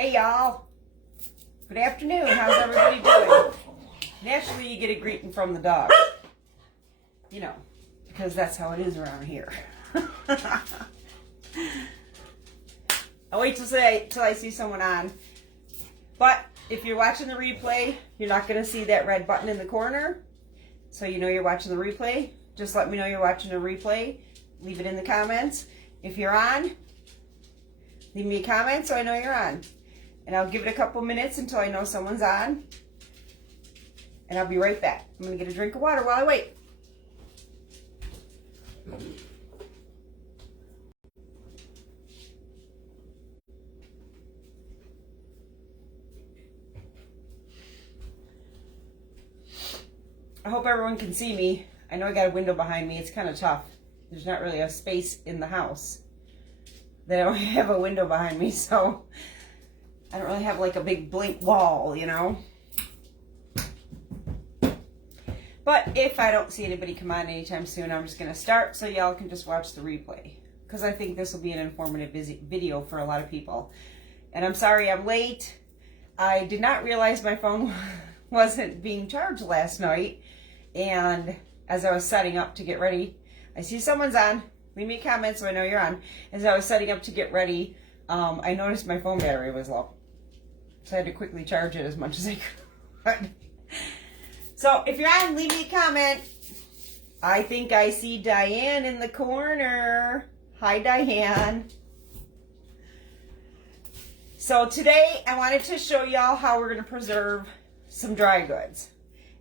Hey y'all, good afternoon. How's everybody doing? Naturally, you get a greeting from the dog. You know, because that's how it is around here. I'll wait till I see someone on. But if you're watching the replay, you're not going to see that red button in the corner. So you know you're watching the replay. Just let me know you're watching a replay. Leave it in the comments. If you're on, leave me a comment so I know you're on. And I'll give it a couple minutes until I know someone's on. And I'll be right back. I'm going to get a drink of water while I wait. I hope everyone can see me. I know I got a window behind me. It's kind of tough. There's not really a space in the house that I don't have a window behind me, so I don't really have like a big blank wall, you know. But if I don't see anybody come on anytime soon, I'm just going to start so y'all can just watch the replay, because I think this will be an informative video for a lot of people. And I'm sorry I'm late. I did not realize my phone wasn't being charged last night, and as I was setting up to get ready, I see someone's on. Leave me a comment so I know you're on. As I was setting up to get ready, I noticed my phone battery was low, so I had to quickly charge it as much as I could. So if you're on, leave me a comment. I think I see Diane in the corner. Hi, Diane. So today I wanted to show y'all how we're going to preserve some dry goods.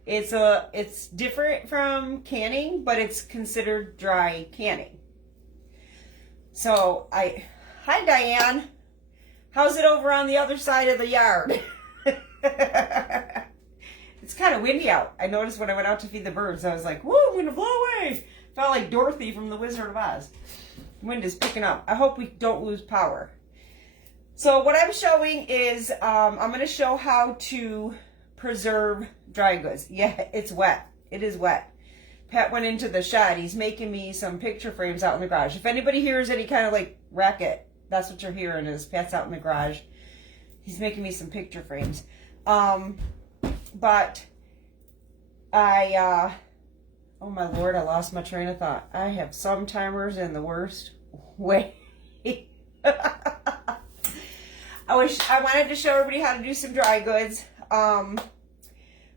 It's different from canning, but it's considered dry canning. So hi Diane. How's it over on the other side of the yard? It's kind of windy out. I noticed when I went out to feed the birds, I was like, whoa, I'm gonna blow away. Felt like Dorothy from the Wizard of Oz. Wind is picking up. I hope we don't lose power. So what I'm showing is, I'm gonna show how to preserve dry goods. Yeah, it's wet. It is wet. Pat went into the shed. He's making me some picture frames out in the garage. If anybody hears any kind of like racket, that's what you're hearing is Pat's out in the garage. He's making me some picture frames. But oh my Lord, I lost my train of thought. I have some timers in the worst way. I wanted to show everybody how to do some dry goods.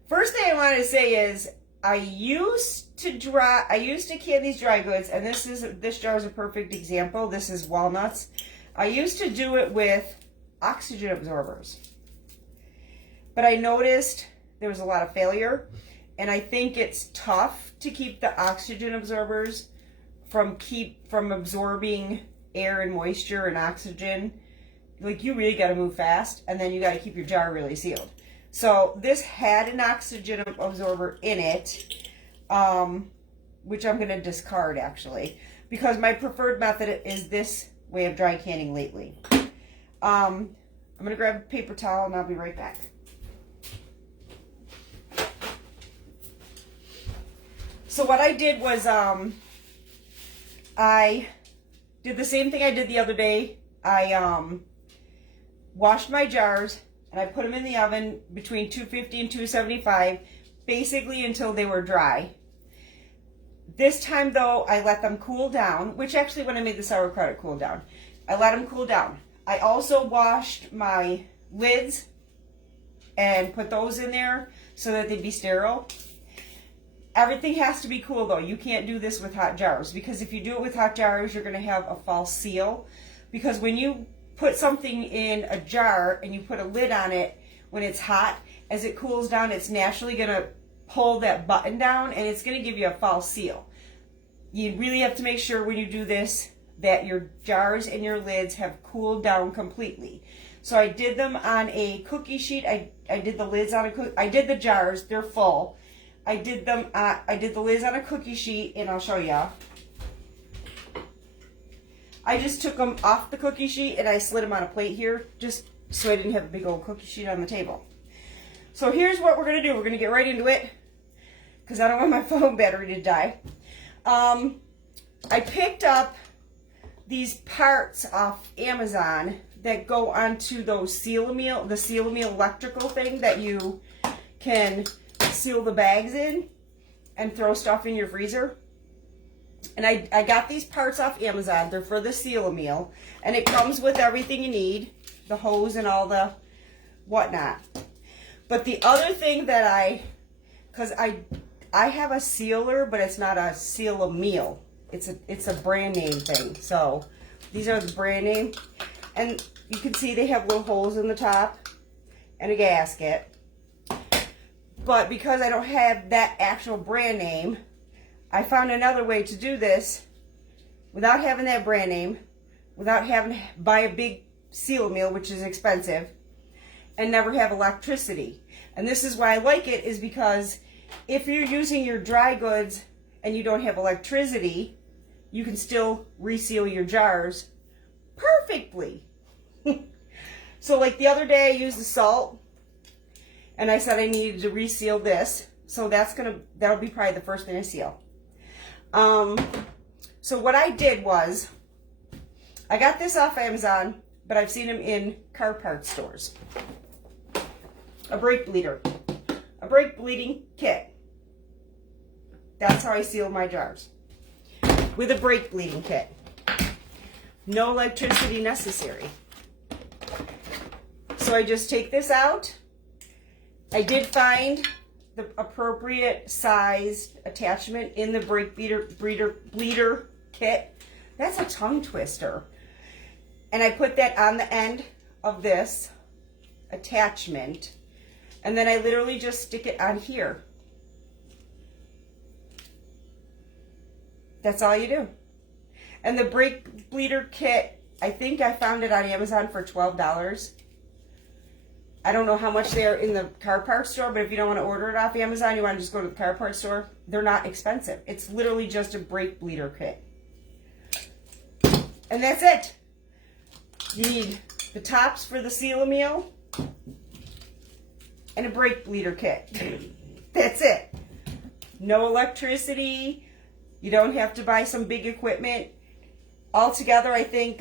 First thing I wanted to say is I used to can these dry goods, and this jar is a perfect example. This is walnuts. I used to do it with oxygen absorbers, but I noticed there was a lot of failure, and I think it's tough to keep the oxygen absorbers from absorbing air and moisture and oxygen. Like, you really got to move fast, and then you got to keep your jar really sealed. So this had an oxygen absorber in it, which I'm going to discard actually, because my preferred method is this way of dry canning lately. I'm going to grab a paper towel and I'll be right back. So what I did was, I did the same thing I did the other day. I washed my jars and I put them in the oven between 250 and 275, basically until they were dry. This time though, I let them cool down, which actually when I made the sauerkraut, it cooled down. I let them cool down. I also washed my lids and put those in there so that they'd be sterile. Everything has to be cool though. You can't do this with hot jars, because if you do it with hot jars, you're going to have a false seal. Because when you put something in a jar and you put a lid on it when it's hot, as it cools down, it's naturally going to pull that button down and it's going to give you a false seal. You really have to make sure when you do this that your jars and your lids have cooled down completely. So I did them on a cookie sheet. I did the lids on I did the jars, they're full. I did the lids on a cookie sheet, and I'll show you. I just took them off the cookie sheet and I slid them on a plate here, just so I didn't have a big old cookie sheet on the table. So here's what we're going to do. We're going to get right into it, because I don't want my phone battery to die. I picked up these parts off Amazon that go onto those Seal-A-Meal, the Seal-A-Meal electrical thing that you can seal the bags in and throw stuff in your freezer. And I got these parts off Amazon. They're for the Seal-A-Meal. And it comes with everything you need. The hose and all the whatnot. But the other thing that because I have a sealer, but it's not a Seal-A-Meal. It's a brand name thing. So these are the brand name. And you can see they have little holes in the top and a gasket. But because I don't have that actual brand name, I found another way to do this without having that brand name, without having to buy a big Seal-A-Meal, which is expensive, and never have electricity. And this is why I like it, is because if you're using your dry goods and you don't have electricity, you can still reseal your jars perfectly. So like the other day I used the salt and I said I needed to reseal this. So that'll be probably the first thing I seal. So what I did was, I got this off Amazon, but I've seen them in car parts stores. A brake bleeder. A brake bleeding kit. That's how I seal my jars. With a brake bleeding kit. No electricity necessary. So I just take this out. I did find the appropriate sized attachment in the brake bleeder kit. That's a tongue twister. And I put that on the end of this attachment. And then I literally just stick it on here. That's all you do. And the brake bleeder kit, I think I found it on Amazon for $12. I don't know how much they are in the car parts store, but if you don't want to order it off Amazon, you want to just go to the car parts store, they're not expensive. It's literally just a brake bleeder kit. And that's it. You need the tops for the Seal-A-Meal and a brake bleeder kit. That's it. No electricity. You don't have to buy some big equipment. Altogether, I think,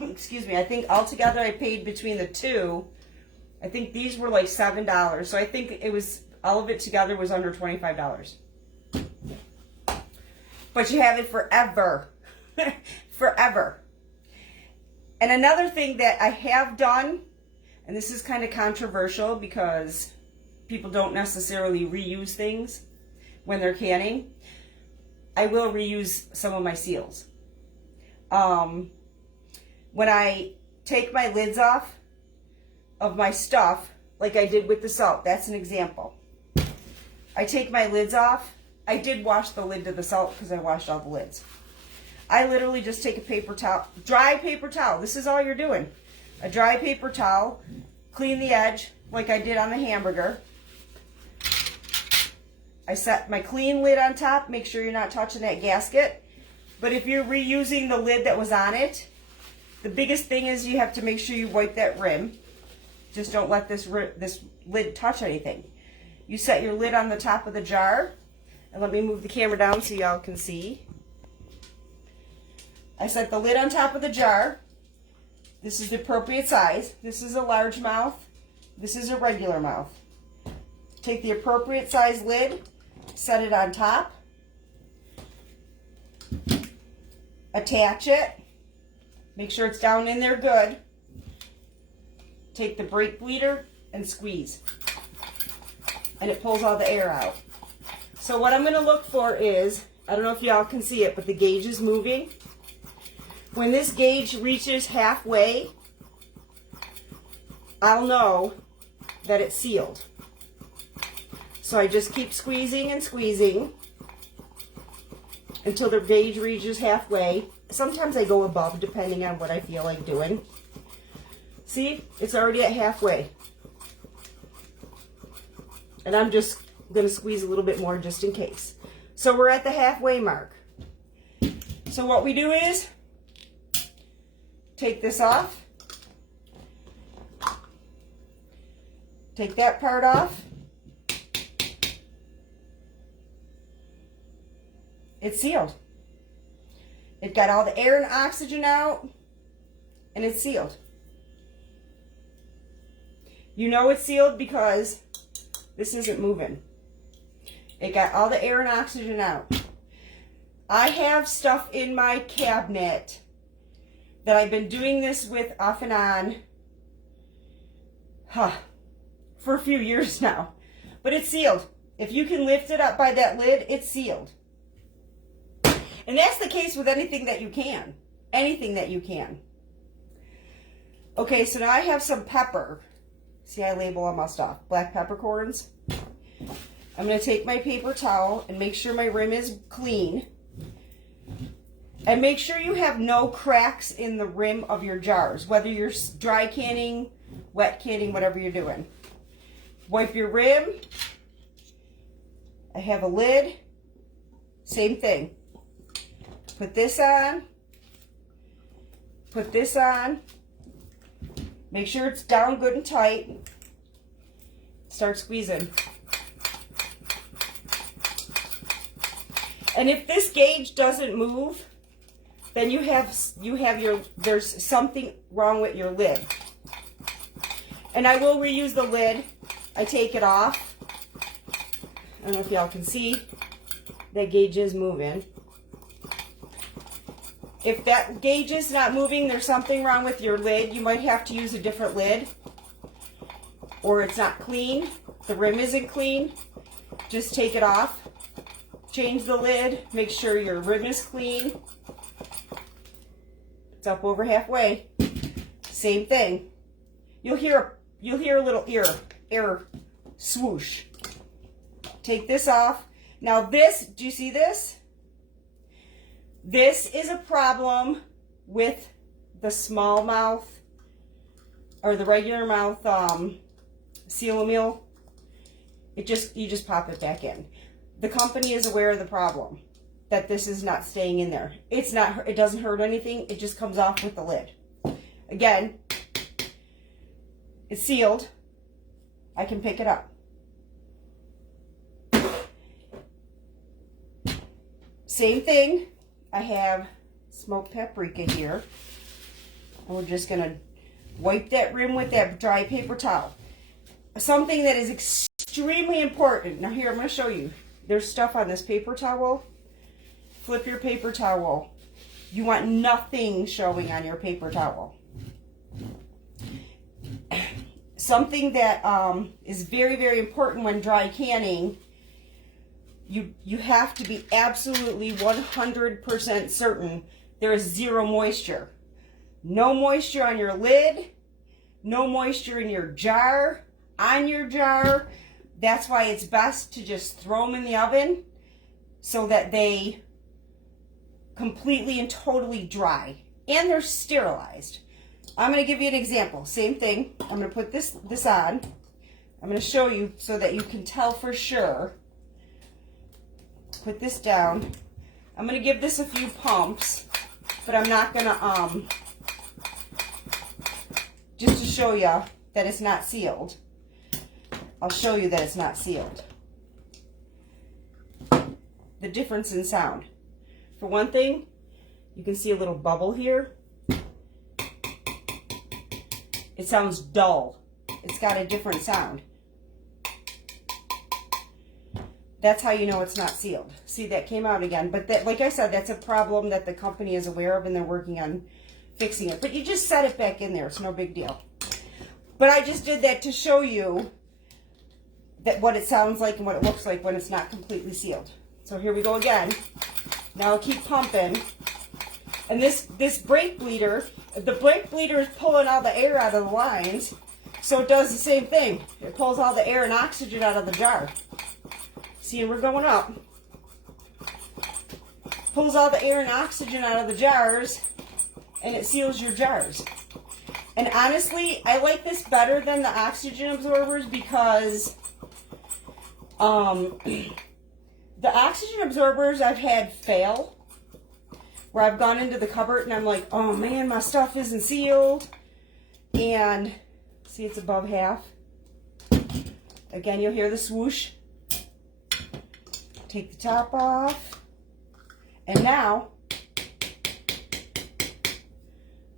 excuse me, I think altogether I paid between the two, I think these were like $7. So I think it was, all of it together was under $25. But you have it forever. Forever. And another thing that I have done, and this is kind of controversial because people don't necessarily reuse things when they're canning, I will reuse some of my seals. When I take my lids off of my stuff, like I did with the salt, that's an example. I take my lids off. I did wash the lid to the salt because I washed all the lids. I literally just take a paper towel, dry paper towel. This is all you're doing. A dry paper towel, clean the edge like I did on the hamburger. I set my clean lid on top. Make sure you're not touching that gasket. But if you're reusing the lid that was on it, the biggest thing is you have to make sure you wipe that rim. Just don't let this lid touch anything. You set your lid on the top of the jar. And let me move the camera down so y'all can see. I set the lid on top of the jar. This is the appropriate size. This is a large mouth. This is a regular mouth. Take the appropriate size lid, set it on top, attach it, make sure it's down in there good. Take the brake bleeder and squeeze. And it pulls all the air out. So what I'm going to look for is, I don't know if y'all can see it, but the gauge is moving. When this gauge reaches halfway, I'll know that it's sealed. So I just keep squeezing and squeezing until the gauge reaches halfway. Sometimes I go above depending on what I feel like doing. See, it's already at halfway. And I'm just going to squeeze a little bit more just in case. So we're at the halfway mark. So what we do is take this off. Take that part off. It's sealed. It got all the air and oxygen out. and it's sealed. You know it's sealed because this isn't moving. It got all the air and oxygen out. I have stuff in my cabinet that I've been doing this with off and on for a few years now. But it's sealed. If you can lift it up by that lid, it's sealed. And that's the case with anything that you can. Anything that you can. Okay, so now I have some pepper. See, I label all my stuff. Black peppercorns. I'm going to take my paper towel and make sure my rim is clean. And make sure you have no cracks in the rim of your jars, whether you're dry canning, wet canning, whatever you're doing. Wipe your rim. I have a lid. Same thing. Put this on. Put this on. Make sure it's down good and tight. Start squeezing. And if this gauge doesn't move, then there's something wrong with your lid. And I will reuse the lid. I take it off. I don't know if y'all can see. That gauge is moving. If that gauge is not moving, there's something wrong with your lid. You might have to use a different lid. Or it's not clean. The rim isn't clean. Just take it off. Change the lid. Make sure your rim is clean. It's up over halfway. Same thing. You'll hear a little air swoosh. Take this off. Now this, do you see this? This is a problem with the small mouth or the regular mouth Seal-A-Meal. You just pop it back in. The company is aware of the problem, that this is not staying in there. It doesn't hurt anything. It just comes off with the lid. Again, it's sealed. I can pick it up. Same thing. I have smoked paprika here. And we're just going to wipe that rim with that dry paper towel. Something that is extremely important. Now here, I'm going to show you. There's stuff on this paper towel. Flip your paper towel. You want nothing showing on your paper towel. Something that is very, very important when dry canning, you have to be absolutely 100% certain there is zero moisture. No moisture on your lid, no moisture in your jar, on your jar. That's why it's best to just throw them in the oven so that they completely and totally dry. And they're sterilized. I'm going to give you an example. Same thing. I'm going to put this on. I'm going to show you so that you can tell for sure. Put this down. I'm going to give this a few pumps, but I'm not going to, just to show you that it's not sealed. I'll show you that it's not sealed. The difference in sound. For one thing, you can see a little bubble here. It sounds dull. It's got a different sound. That's how you know it's not sealed. See, that came out again. But that, like I said, that's a problem that the company is aware of and they're working on fixing it. But you just set it back in there. It's no big deal. But I just did that to show you that what it sounds like and what it looks like when it's not completely sealed. So here we go again. Now I'll keep pumping. And this brake bleeder, the brake bleeder is pulling all the air out of the lines. So it does the same thing. It pulls all the air and oxygen out of the jar. See, we're going up. Pulls all the air and oxygen out of the jars, and it seals your jars. And honestly, I like this better than the oxygen absorbers because the oxygen absorbers I've had fail, where I've gone into the cupboard and I'm like, oh man, my stuff isn't sealed. And see, it's above half. Again, you'll hear the swoosh. Take the top off. And now,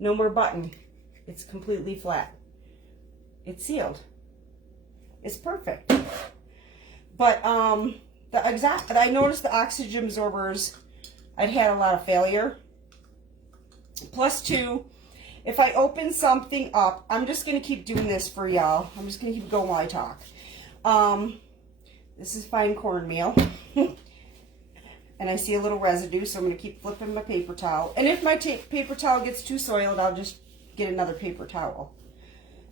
no more button. It's completely flat. It's sealed. It's perfect. But I noticed the oxygen absorbers, I'd had a lot of failure. Plus two, if I open something up, I'm just going to keep doing this for y'all. I'm just going to keep going while I talk. This is fine cornmeal. And I see a little residue, so I'm going to keep flipping my paper towel. And if my paper towel gets too soiled, I'll just get another paper towel.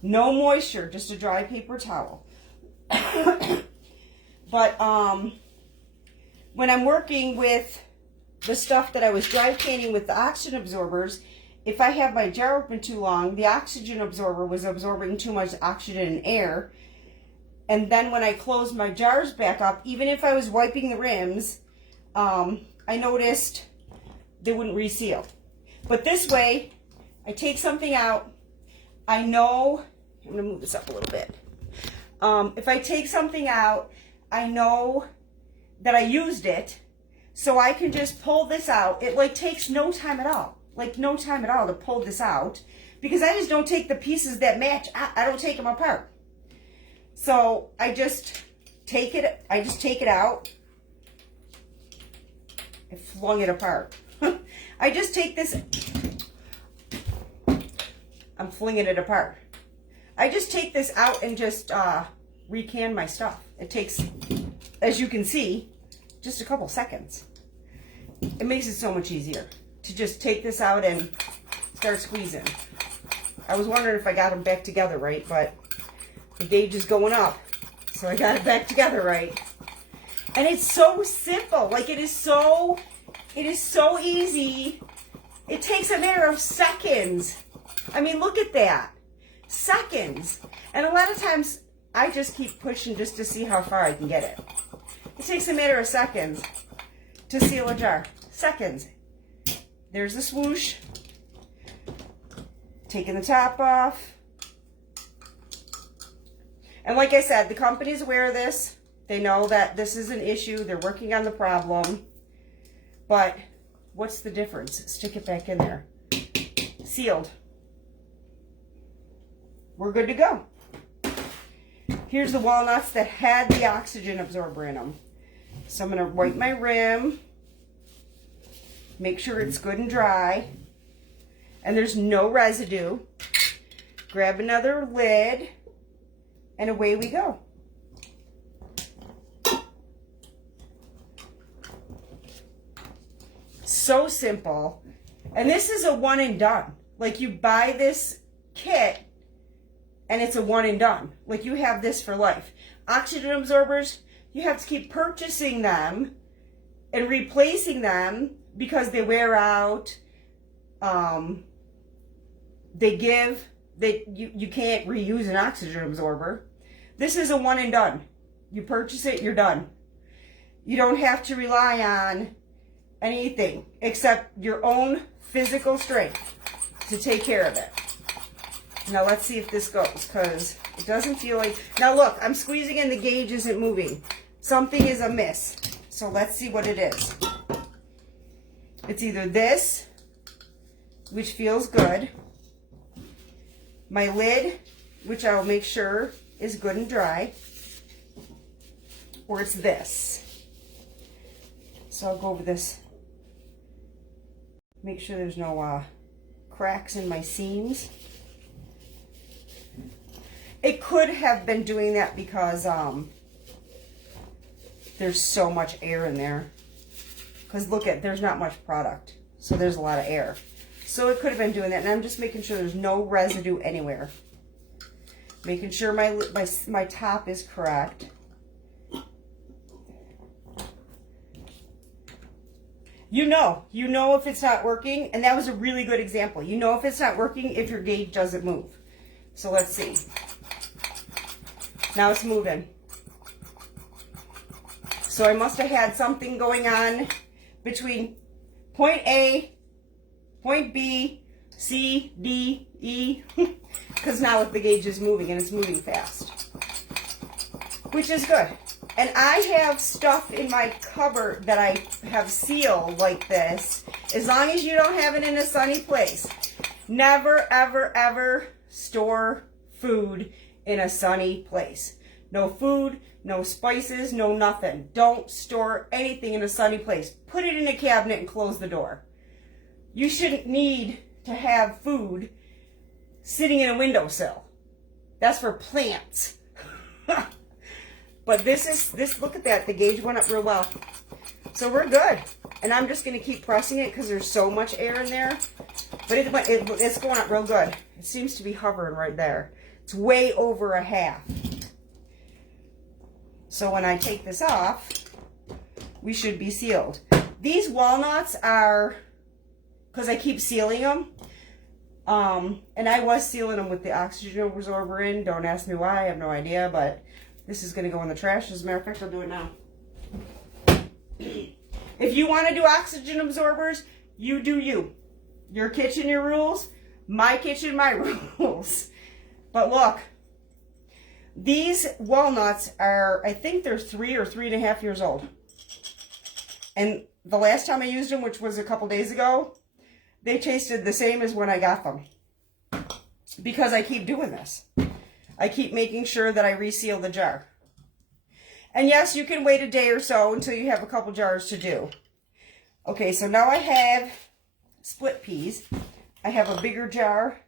No moisture, just a dry paper towel. But when I'm working with the stuff that I was dry canning with the oxygen absorbers, if I have my jar open too long, the oxygen absorber was absorbing too much oxygen and air. And then when I closed my jars back up, even if I was wiping the rims, I noticed they wouldn't reseal. But this way, I take something out, I know, I'm going to move this up a little bit. If I take something out, I know that I used it, so I can just pull this out. It like takes no time at all, to pull this out, because I just don't take the pieces that match. I don't take them apart. So I just take it out. I flung it apart. I just take this, I'm flinging it apart. I just take this out and just recan my stuff. It takes, as you can see, just a couple seconds. It makes it so much easier to just take this out and start squeezing. I was wondering if I got them back together right, but the gauge is going up, so I got it back together right. And it's so simple. Like, it is so easy. It takes a matter of seconds. I mean, look at that. Seconds. And a lot of times, I just keep pushing just to see how far I can get it. It takes a matter of seconds to seal a jar. Seconds. There's the swoosh. Taking the top off. And like I said, the company's aware of this. They know that this is an issue. They're working on the problem. But what's the difference? Stick it back in there. Sealed. We're good to go. Here's the walnuts that had the oxygen absorber in them. So I'm going to wipe my rim. Make sure it's good and dry. And there's no residue. Grab another lid. And away we go. So simple. And this is a one and done. Like, you buy this kit and it's a one and done. Like, you have this for life. Oxygen absorbers, you have to keep purchasing them and replacing them because they wear out. You can't reuse an oxygen absorber. This is a one and done. You purchase it, you're done. You don't have to rely on anything except your own physical strength to take care of it. Now let's see if this goes, because it doesn't feel like... Now look, I'm squeezing and the gauge isn't moving. Something is amiss. So let's see what it is. It's either this, which feels good, my lid, which I will make sure is good and dry, or it's this. So I'll go over this. Make sure there's no cracks in my seams. It could have been doing that because there's so much air in there. Because look at, there's not much product. So there's a lot of air. So it could have been doing that. And I'm just making sure there's no residue anywhere. Making sure my top is correct. You know if it's not working. And that was a really good example. You know if it's not working if your gauge doesn't move. So let's see. Now it's moving. So I must have had something going on between point A, point B, C, D, E, because now the gauge is moving and it's moving fast, which is good. And I have stuff in my cupboard that I have sealed like this, as long as you don't have it in a sunny place. Never, ever, ever store food in a sunny place. No food, no spices, no nothing. Don't store anything in a sunny place. Put it in a cabinet and close the door. You shouldn't need to have food sitting in a windowsill. That's for plants. But this, look at that. The gauge went up real well. So we're good. And I'm just going to keep pressing it because there's so much air in there. But it's going up real good. It seems to be hovering right there. It's way over a half. So when I take this off, we should be sealed. These walnuts are, because I keep sealing them, and I was sealing them with the oxygen absorber in. Don't ask me why. I have no idea, but this is going to go in the trash. As a matter of fact, I'll do it now. If you want to do oxygen absorbers, you do you. Your kitchen, your rules. My kitchen, my rules. But look, these walnuts are, I think they're 3 or 3.5 years old. And the last time I used them, which was a couple days ago, they tasted the same as when I got them. Because I keep doing this. I keep making sure that I reseal the jar. And yes, you can wait a day or so until you have a couple jars to do. Okay, so now I have split peas. I have a bigger jar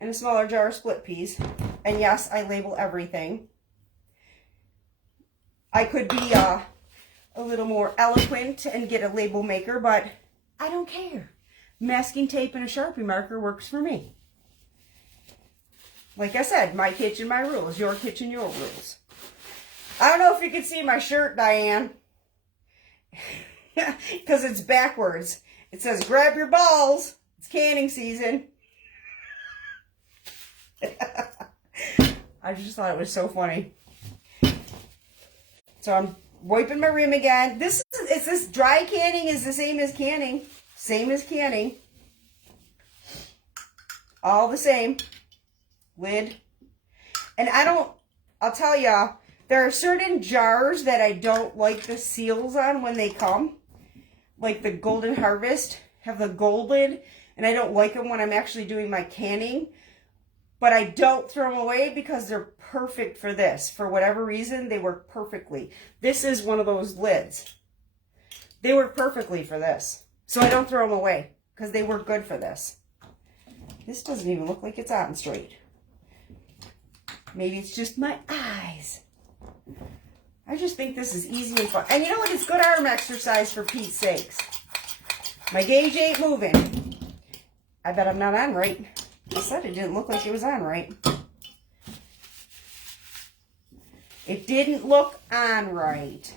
and a smaller jar of split peas. And yes, I label everything. I could be a little more eloquent and get a label maker, but I don't care. Masking tape and a Sharpie marker works for me. Like I said, my kitchen, my rules. Your kitchen, your rules. I don't know if you can see my shirt, Diane. Because it's backwards. It says, grab your balls. It's canning season. I just thought it was so funny. So I'm wiping my rim again. This dry canning is the same as canning. Same as canning. All the same. Lid. And I'll tell ya, there are certain jars that I don't like the seals on when they come. Like the Golden Harvest have the gold lid. And I don't like them when I'm actually doing my canning. But I don't throw them away because they're perfect for this. For whatever reason, they work perfectly. This is one of those lids. They work perfectly for this. So I don't throw them away because they work good for this. This doesn't even look like it's on straight. Maybe it's just my eyes. I just think this is easy and fun. And you know what? It's good arm exercise for Pete's sakes. My gauge ain't moving. I bet I'm not on right. I said it didn't look like it was on right. It didn't look on right.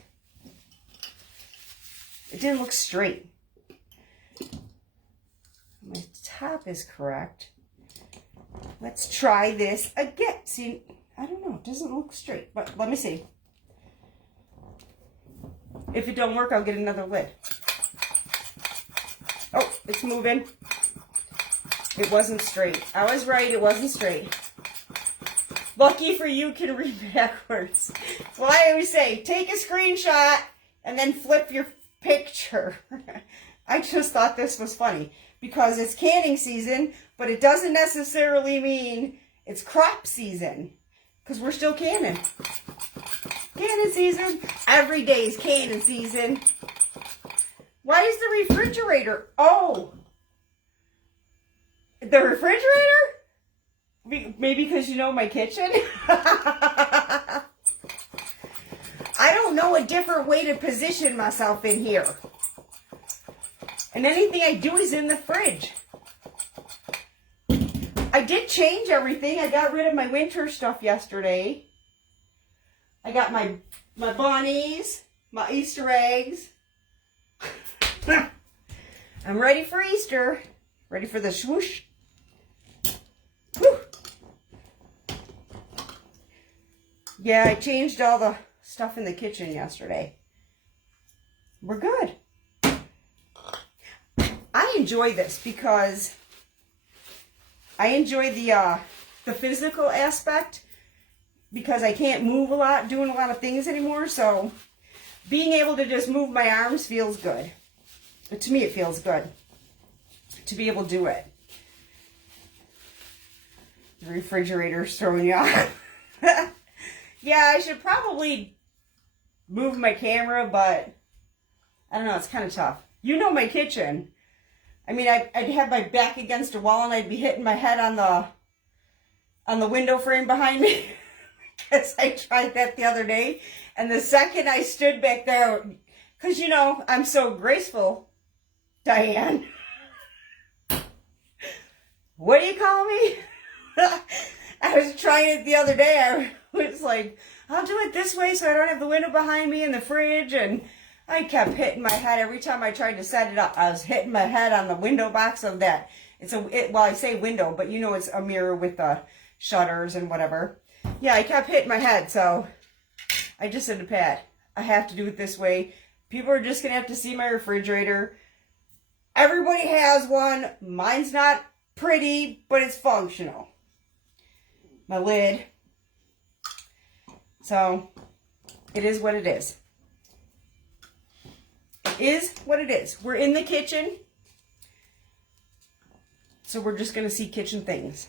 It didn't look straight. My top is correct. Let's try this again. See, I don't know. It doesn't look straight, but let me see. If it don't work, I'll get another lid. Oh, it's moving. It wasn't straight. I was right. It wasn't straight. Lucky for you can read backwards. That's why I always say, take a screenshot and then flip your picture. I just thought this was funny because it's canning season, but it doesn't necessarily mean it's crop season because we're still canning. Canning season. Every day is canning season. Why is the refrigerator? Oh. The refrigerator? Maybe because you know my kitchen? I don't know a different way to position myself in here. And anything I do is in the fridge. I did change everything. I got rid of my winter stuff yesterday. I got my bunnies, my Easter eggs. I'm ready for Easter. Ready for the swoosh. Whew. Yeah, I changed all the stuff in the kitchen yesterday. We're good. I enjoy this because I enjoy the physical aspect because I can't move a lot, doing a lot of things anymore. So being able to just move my arms feels good. But to me, it feels good to be able to do it. The refrigerator's throwing you off. Yeah, I should probably move my camera, but I don't know, it's kind of tough. You know my kitchen. I mean, I'd have my back against a wall and I'd be hitting my head on the window frame behind me. Because I tried that the other day. And the second I stood back there, because you know, I'm so graceful, Diane. What do you call me? I was trying it the other day. I was like, I'll do it this way so I don't have the window behind me and the fridge. And I kept hitting my head every time I tried to set it up. I was hitting my head on the window box of that. Well, I say window, but you know it's a mirror with the shutters and whatever. Yeah, I kept hitting my head, so I just said to Pat, I have to do it this way. People are just going to have to see my refrigerator. Everybody has one. Mine's not pretty, but it's functional. My lid. So, it is what it is. It is what it is. We're in the kitchen. So we're just going to see kitchen things.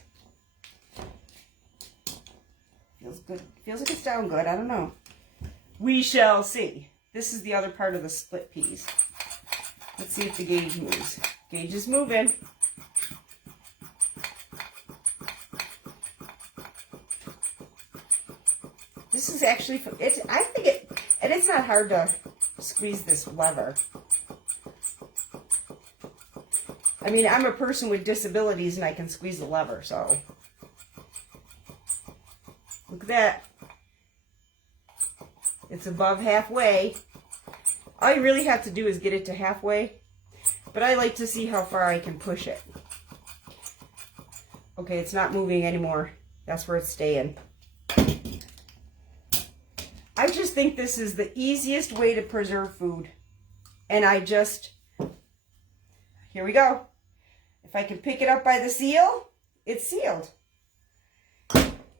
Feels good. Feels like it's down good. I don't know. We shall see. This is the other part of the split peas. Let's see if the gauge moves. Gauge is moving. This is actually, I think it, and it's not hard to squeeze this lever. I mean, I'm a person with disabilities and I can squeeze the lever, so. Look at that. It's above halfway. All you really have to do is get it to halfway. But I like to see how far I can push it. Okay, it's not moving anymore. That's where it's staying. I just think this is the easiest way to preserve food. And here we go. If I can pick it up by the seal, it's sealed.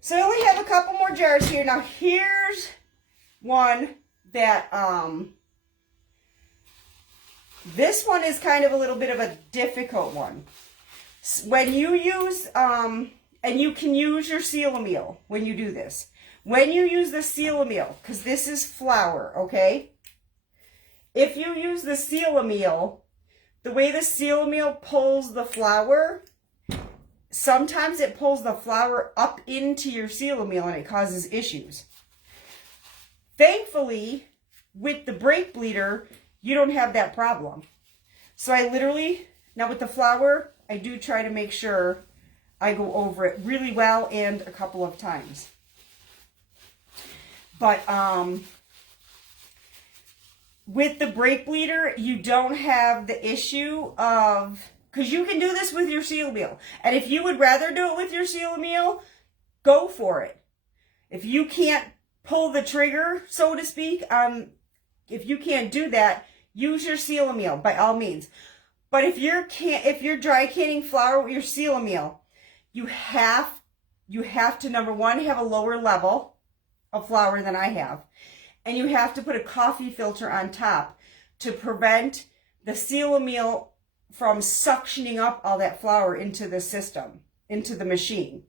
So I only have a couple more jars here. Now here's one that, this one is kind of a little bit of a difficult one. When you use, and you can use your Seal-A-Meal when you do this. When you use the Seal-A-Meal, because this is flour, okay? If you use the Seal-A-Meal, the way the Seal-A-Meal pulls the flour, sometimes it pulls the flour up into your Seal-A-Meal and it causes issues. Thankfully, with the brake bleeder, you don't have that problem. So I literally, now with the flour, I do try to make sure I go over it really well and a couple of times. But with the brake bleeder, you don't have the issue of, because you can do this with your Seal-A-Meal. And if you would rather do it with your Seal-A-Meal, go for it. If you can't pull the trigger, so to speak, if you can't do that, use your Seal-A-Meal by all means. But if you're dry canning flour with your Seal-A-Meal, you have to, number one, have a lower level of flour than I have. And you have to put a coffee filter on top to prevent the Seal-A-Meal from suctioning up all that flour into the system, into the machine.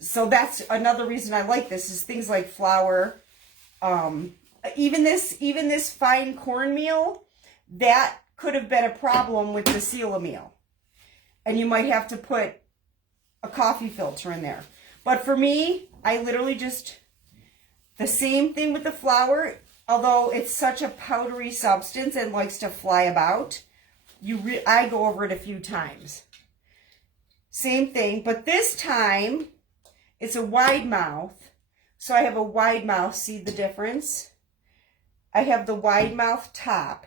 So that's another reason I like this, is things like flour. Even this fine cornmeal, that could have been a problem with the Seal-A-Meal. And you might have to put a coffee filter in there. But for me, I literally just, the same thing with the flour, although it's such a powdery substance and likes to fly about, I go over it a few times. Same thing, but this time, it's a wide mouth. So I have a wide mouth, see the difference? I have the wide mouth top.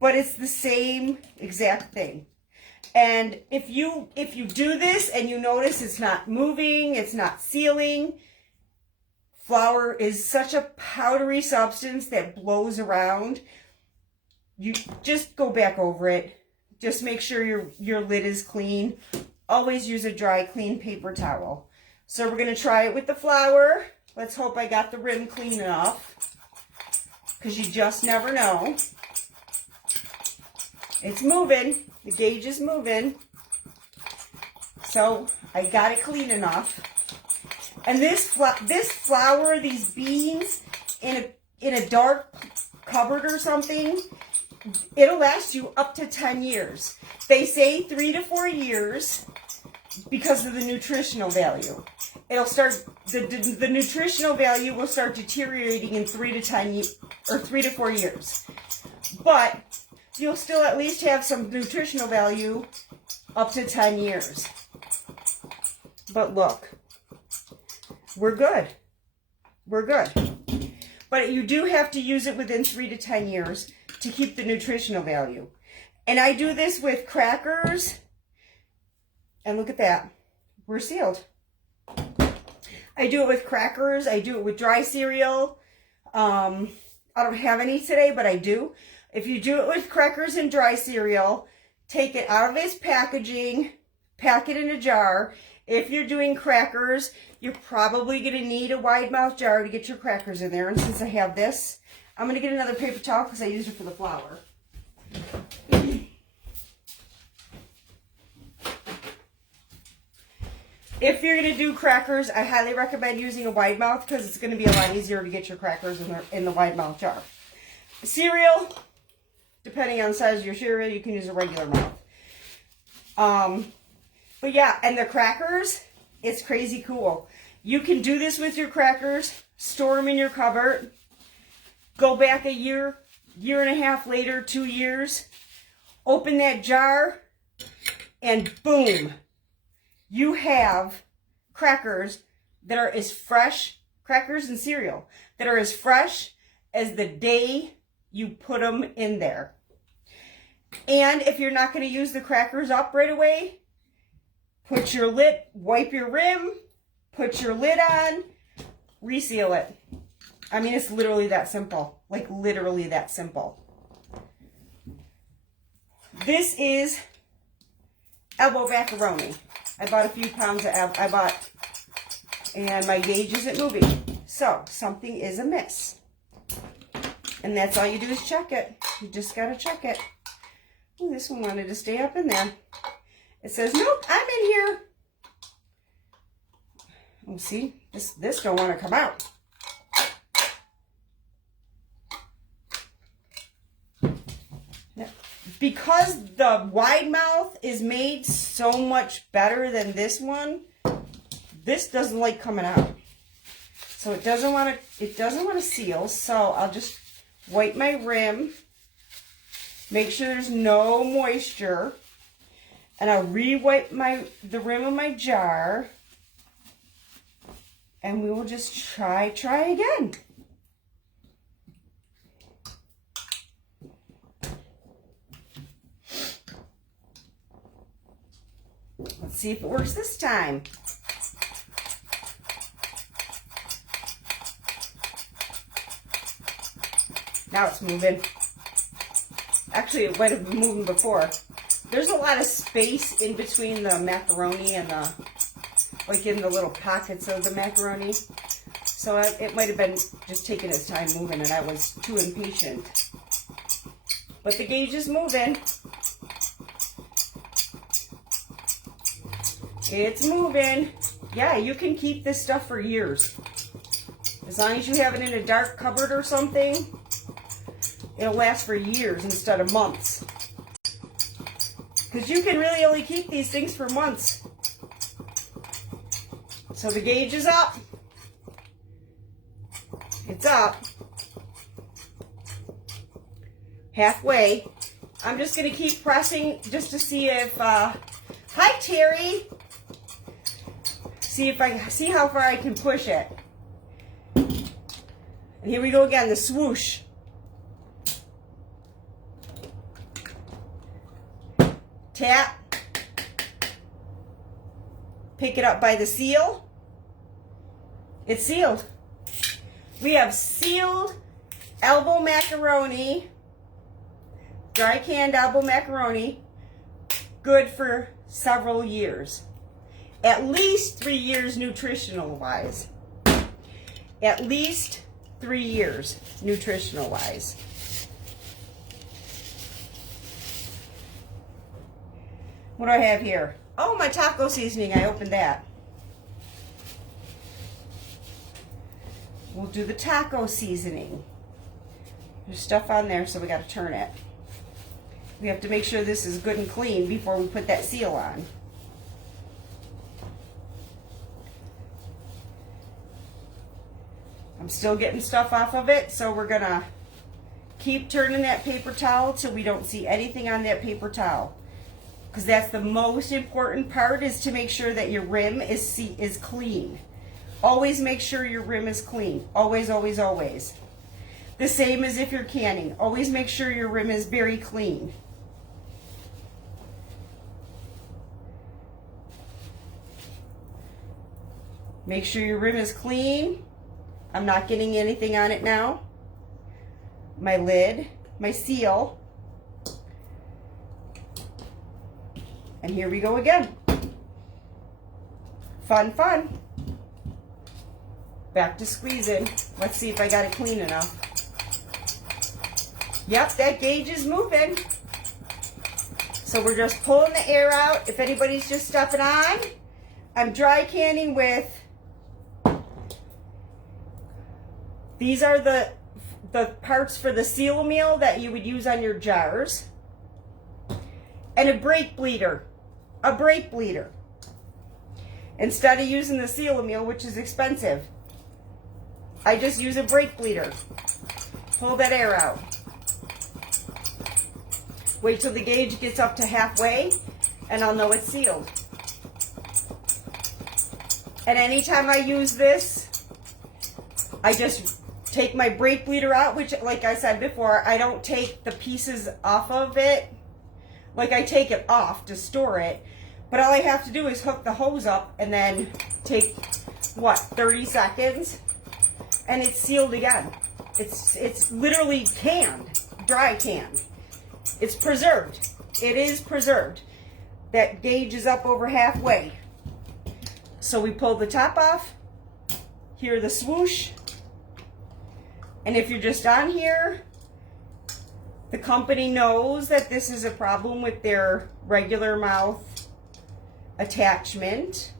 But it's the same exact thing. And if you do this and you notice it's not moving, it's not sealing, flour is such a powdery substance that blows around. You just go back over it. Just make sure your lid is clean. Always use a dry, clean paper towel. So we're going to try it with the flour. Let's hope I got the rim clean enough, because you just never know. It's moving. The gauge is moving. So I got it clean enough. And this flour, these beans, in a dark cupboard or something, it'll last you up to 10 years. They say 3 to 4 years because of the nutritional value. It'll start, the nutritional value will start deteriorating in 3 to 4 years. But you'll still at least have some nutritional value up to 10 years. But look, we're good. We're good. But you do have to use it within 3 to 10 years to keep the nutritional value. And I do this with crackers. And look at that. We're sealed. I do it with crackers. I do it with dry cereal. I don't have any today, but I do. If you do it with crackers and dry cereal, take it out of its packaging, pack it in a jar. If you're doing crackers, you're probably going to need a wide mouth jar to get your crackers in there. And since I have this, I'm going to get another paper towel because I used it for the flour. If you're going to do crackers, I highly recommend using a wide mouth because it's going to be a lot easier to get your crackers in the wide mouth jar. Cereal, depending on the size of your cereal, you can use a regular mouth. But yeah, and the crackers, it's crazy cool. You can do this with your crackers, store them in your cupboard, go back a year, year and a half later, 2 years, open that jar, and boom, you have crackers that are as fresh, crackers and cereal, that are as fresh as the day you put them in there. And if you're not going to use the crackers up right away, put your lid, wipe your rim, put your lid on, reseal it. I mean, it's literally that simple. Like, literally that simple. This is elbow macaroni. I bought a few pounds of and my gauge isn't moving. So, something is amiss. And that's all you do is check it. You just got to check it. Ooh, this one wanted to stay up in there. It says, nope, I'm in here. Oh, see, this don't want to come out. Because the wide mouth is made so much better than this one, this doesn't like coming out. So it doesn't want to seal. So I'll just wipe my rim, make sure there's no moisture. And I'll re-wipe the rim of my jar. And we will just try again. Let's see if it works this time. Now it's moving. Actually, it might have been moving before. There's a lot of space in between the macaroni and like in the little pockets of the macaroni. So it might have been just taking its time moving and I was too impatient. But the gauge is moving. It's moving. Yeah, you can keep this stuff for years. As long as you have it in a dark cupboard or something, it'll last for years instead of months. Because you can really only keep these things for months. So the gauge is up. It's up. Halfway. I'm just going to keep pressing just to see if... hi, Terry! See how far I can push it. And here we go again, the swoosh. Tap. Pick it up by the seal. It's sealed. We have sealed elbow macaroni, dry canned elbow macaroni, good for several years. At least 3 years nutritional wise. At least 3 years nutritional wise. What do I have here? Oh, my taco seasoning, I opened that. We'll do the taco seasoning. There's stuff on there, so we got to turn it. We have to make sure this is good and clean before we put that seal on. I'm still getting stuff off of it, so we're gonna keep turning that paper towel till we don't see anything on that paper towel. Because that's the most important part, is to make sure that your rim is clean. Always make sure your rim is clean. Always, always, always. The same as if you're canning. Always make sure your rim is very clean. Make sure your rim is clean. I'm not getting anything on it now. My lid, my seal. And here we go again. Fun, fun. Back to squeezing. Let's see if I got it clean enough. Yep, that gauge is moving. So we're just pulling the air out. If anybody's just stepping on, I'm dry canning with, these are the parts for the seal meal that you would use on your jars. And a brake bleeder. A brake bleeder. Instead of using the seal meal, which is expensive, I just use a brake bleeder. Pull that air out. Wait till the gauge gets up to halfway, and I'll know it's sealed. And anytime I use this, I just take my brake bleeder out, which, like I said before, I don't take the pieces off of it. Like, I take it off to store it, but all I have to do is hook the hose up and then take, what, 30 seconds? And it's sealed again. It's literally canned, dry canned. It's preserved. It is preserved. That gauge is up over halfway. So we pull the top off. Hear the swoosh. And if you're just on here, the company knows that this is a problem with their regular mouth attachment,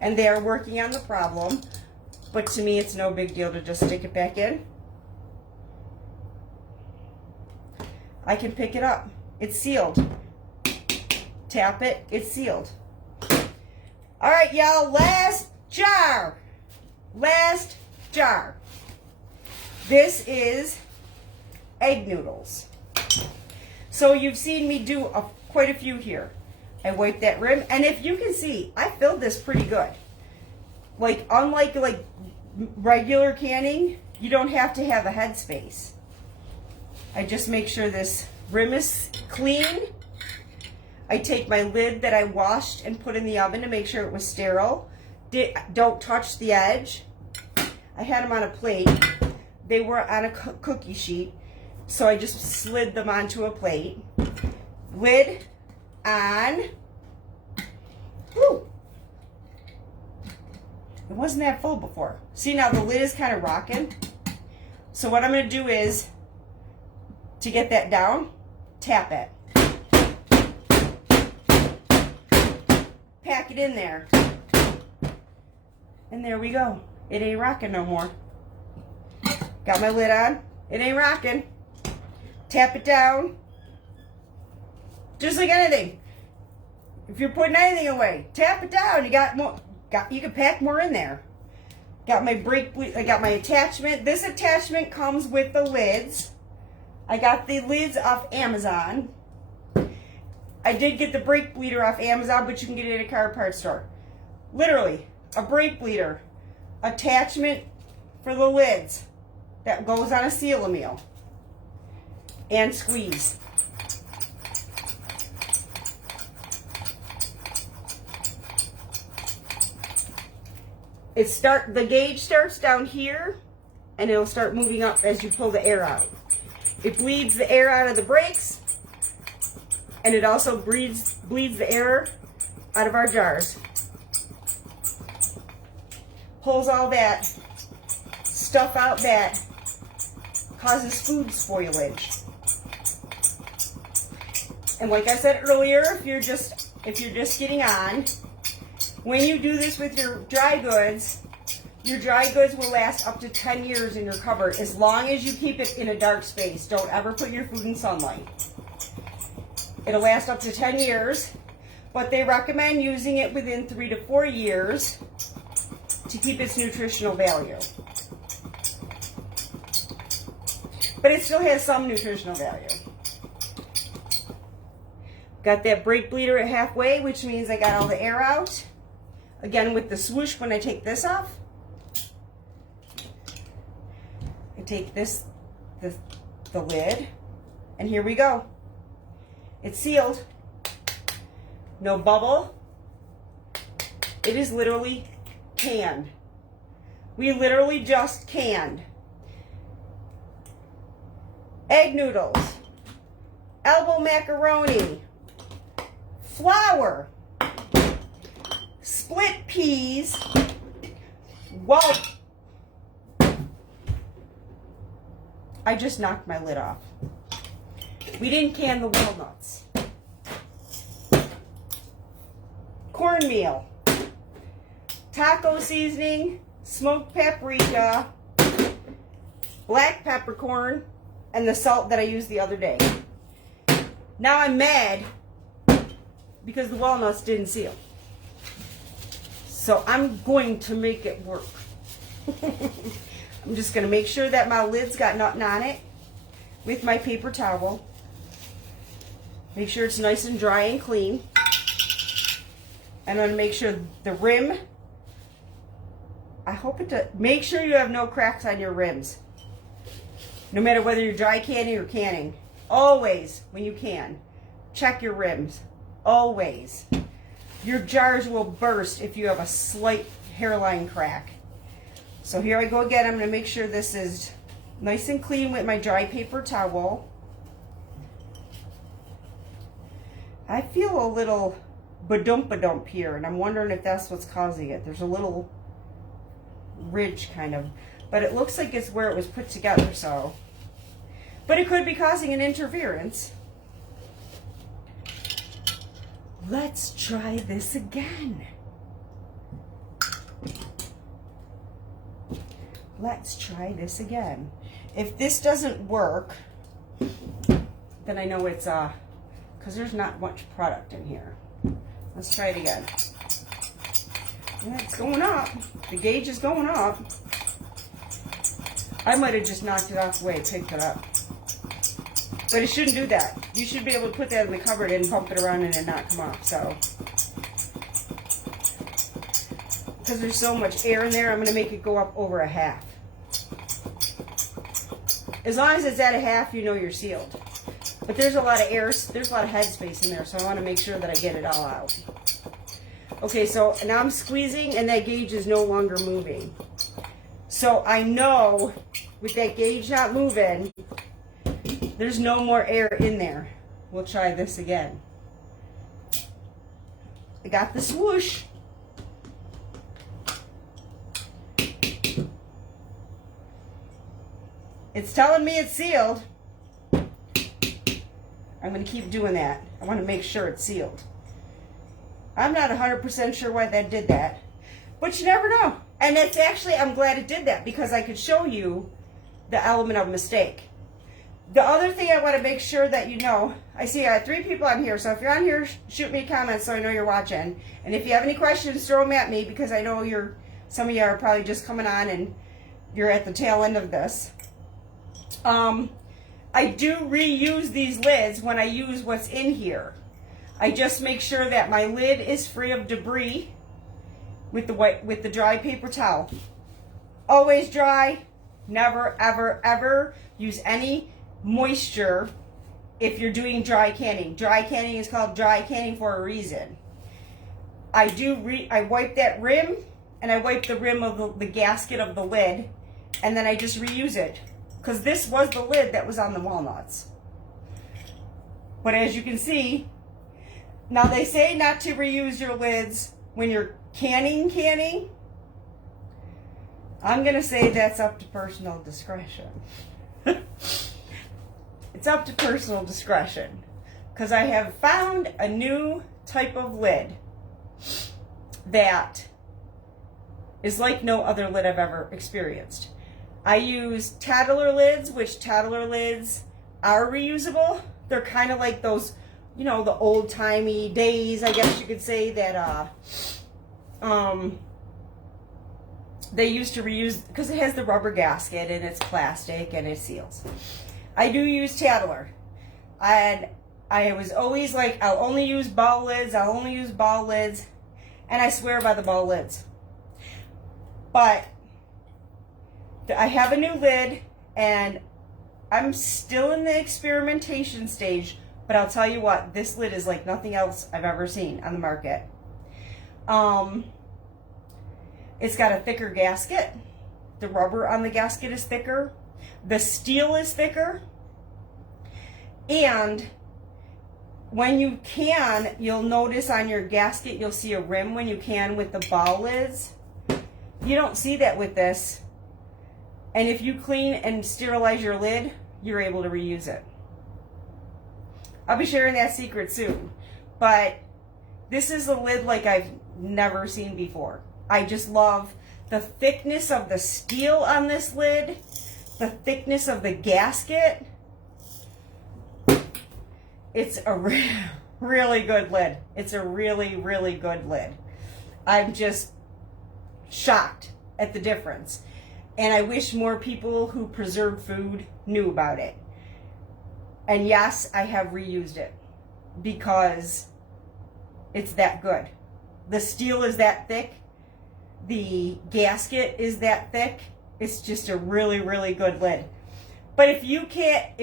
and they're working on the problem. But to me, it's no big deal to just stick it back in. I can pick it up. It's sealed. Tap it. It's sealed. All right, y'all. Last jar. Last jar. This is egg noodles. So you've seen me do quite a few here. I wipe that rim, and if you can see, I filled this pretty good. Like, unlike regular canning, you don't have to have a headspace. I just make sure this rim is clean. I take my lid that I washed and put in the oven to make sure it was sterile. Don't touch the edge. I had them on a plate. They were on a cookie sheet, so I just slid them onto a plate. Lid on. Woo! It wasn't that full before. See, now the lid is kind of rocking. So what I'm going to do is, to get that down, tap it. Pack it in there. And there we go. It ain't rocking no more. Got my lid on. It ain't rocking. Tap it down. Just like anything. If you're putting anything away, tap it down. You got more. You can pack more in there. Got my I got my attachment. This attachment comes with the lids. I got the lids off Amazon. I did get the brake bleeder off Amazon, but you can get it at a car parts store. Literally, a brake bleeder. Attachment for the lids that goes on a seal meal. And squeeze. The gauge starts down here, and it'll start moving up as you pull the air out. It bleeds the air out of the brakes, and it also bleeds the air out of our jars. Pulls all that stuff out that causes food spoilage. And like I said earlier, if you're just if you're just getting on, when you do this with your dry goods will last up to 10 years in your cupboard as long as you keep it in a dark space. Don't ever put your food in sunlight. It'll last up to 10 years, but they recommend using it within 3 to 4 years to keep its nutritional value. But it still has some nutritional value. Got that brake bleeder at halfway, which means I got all the air out. Again, with the swoosh, when I take this off, I take the lid, and here we go. It's sealed. No bubble. It is literally canned. We literally just canned egg noodles, elbow macaroni, flour, split peas. Whoa! I just knocked my lid off. We didn't can the walnuts. Cornmeal, taco seasoning, smoked paprika, black peppercorn, and the salt that I used the other day. Now I'm mad because the walnuts didn't seal. So I'm going to make it work. I'm just going to make sure that my lid's got nothing on it with my paper towel. Make sure it's nice and dry and clean. I'm going to make sure the rim, I hope it does, make sure you have no cracks on your rims. No matter whether you're dry canning or canning. Always, when you can, check your rims. Always. Your jars will burst if you have a slight hairline crack. So here I go again. I'm going to make sure this is nice and clean with my dry paper towel. I feel a little ba-dump here, and I'm wondering if that's what's causing it. There's a little ridge kind of, but it looks like it's where it was put together, so. But it could be causing an interference. Let's try this again. Let's try this again. If this doesn't work, then I know it's, because there's not much product in here. Let's try it again. Yeah, it's going up. The gauge is going up. I might have just knocked it off the way it picked it up. But it shouldn't do that. You should be able to put that in the cupboard and pump it around and it not come off. So, because there's so much air in there, I'm going to make it go up over a half. As long as it's at a half, you know you're sealed. But there's a lot of air, there's a lot of head space in there, so I want to make sure that I get it all out. Okay, so now I'm squeezing and that gauge is no longer moving. So I know with that gauge not moving, there's no more air in there. We'll try this again. I got the swoosh. It's telling me it's sealed. I'm going to keep doing that. I want to make sure it's sealed. I'm not 100% sure why that did that, but you never know. And it's actually, I'm glad it did that because I could show you the element of mistake. The other thing I want to make sure that you know, I see I have 3 people on here, so if you're on here, shoot me comments so I know you're watching. And if you have any questions, throw them at me because I know some of you are probably just coming on and you're at the tail end of this. I do reuse these lids when I use what's in here. I just make sure that my lid is free of debris with the dry paper towel. Always dry. Never, ever, ever use any moisture if you're doing dry canning. Dry canning is called dry canning for a reason. I wipe that rim and I wipe the rim of the gasket of the lid, and then I just reuse it. Because this was the lid that was on the walnuts. But as you can see, now they say not to reuse your lids when you're canning. I'm going to say that's up to personal discretion. It's up to personal discretion. Because I have found a new type of lid that is like no other lid I've ever experienced. I use Tattler lids, which Tattler lids are reusable. They're kind of like those, you know, the old-timey days, I guess you could say, that they used to reuse, because it has the rubber gasket and it's plastic and it seals. I do use Tattler. And I was always like, I'll only use ball lids, I'll only use ball lids. And I swear by the ball lids. But I have a new lid and I'm still in the experimentation stage. But I'll tell you what, this lid is like nothing else I've ever seen on the market. It's got a thicker gasket. The rubber on the gasket is thicker. The steel is thicker. And when you can, you'll notice on your gasket, you'll see a rim when you can with the ball lids. You don't see that with this. And if you clean and sterilize your lid, you're able to reuse it. I'll be sharing that secret soon. But this is a lid like I've never seen before. I just love the thickness of the steel on this lid, the thickness of the gasket. It's a really good lid. It's a really, really good lid. I'm just shocked at the difference. And I wish more people who preserve food knew about it. And yes, I have reused it because it's that good. The steel is that thick. The gasket is that thick. It's just a really, really good lid. But if you can't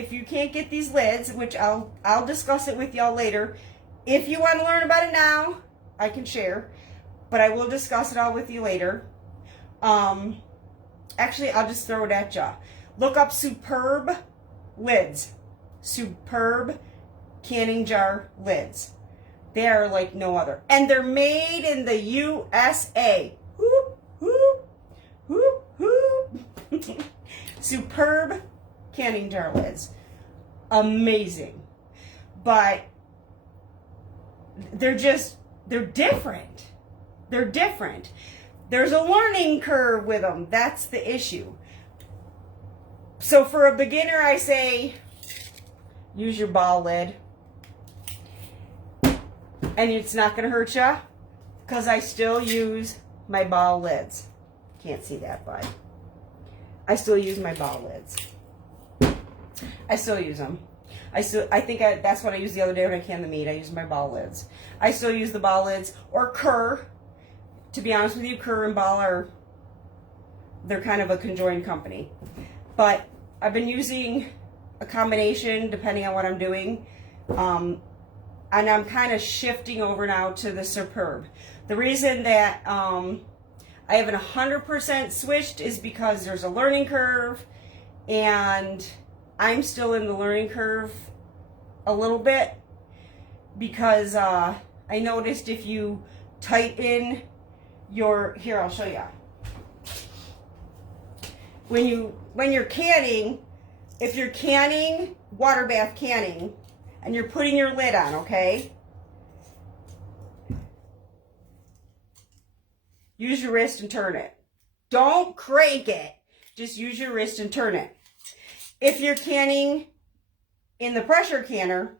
get these lids, which I'll discuss it with y'all later. If you want to learn about it now, I can share, but I will discuss it all with you later. Actually, I'll just throw it at y'all. Look up Superb lids. Superb canning jar lids. They are like no other. And they're made in the USA. Whoop, whoop, whoop, whoop. Superb canning jar lids. Amazing. But they're different. They're different. There's a learning curve with them. That's the issue. So for a beginner, I say use your ball lid. And it's not going to hurt you because I still use my ball lids. Can't see that, but I still use my ball lids. I still use them. That's what I used the other day when I canned the meat. I used my ball lids. I still use the ball lids or Kerr. To be honest with you, Kerr and Ball they're kind of a conjoined company. But I've been using a combination depending on what I'm doing. And I'm kind of shifting over now to the Superb. The reason that I haven't 100% switched is because there's a learning curve, and I'm still in the learning curve a little bit because I noticed if you tighten here, I'll show you. When you're canning, if you're canning, water bath canning, and you're putting your lid on, okay? Use your wrist and turn it. Don't crank it. Just use your wrist and turn it. If you're canning in the pressure canner,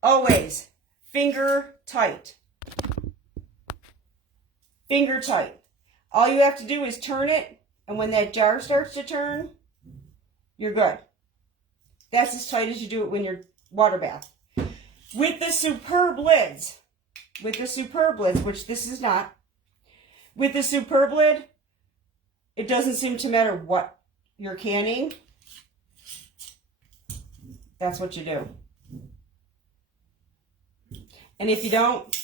always finger tight. Finger tight. All you have to do is turn it, and when that jar starts to turn, you're good. That's as tight as you do it when you're water bath. With the Superb lids, which this is not, with the Superb lid, it doesn't seem to matter what you're canning. That's what you do. And if you don't,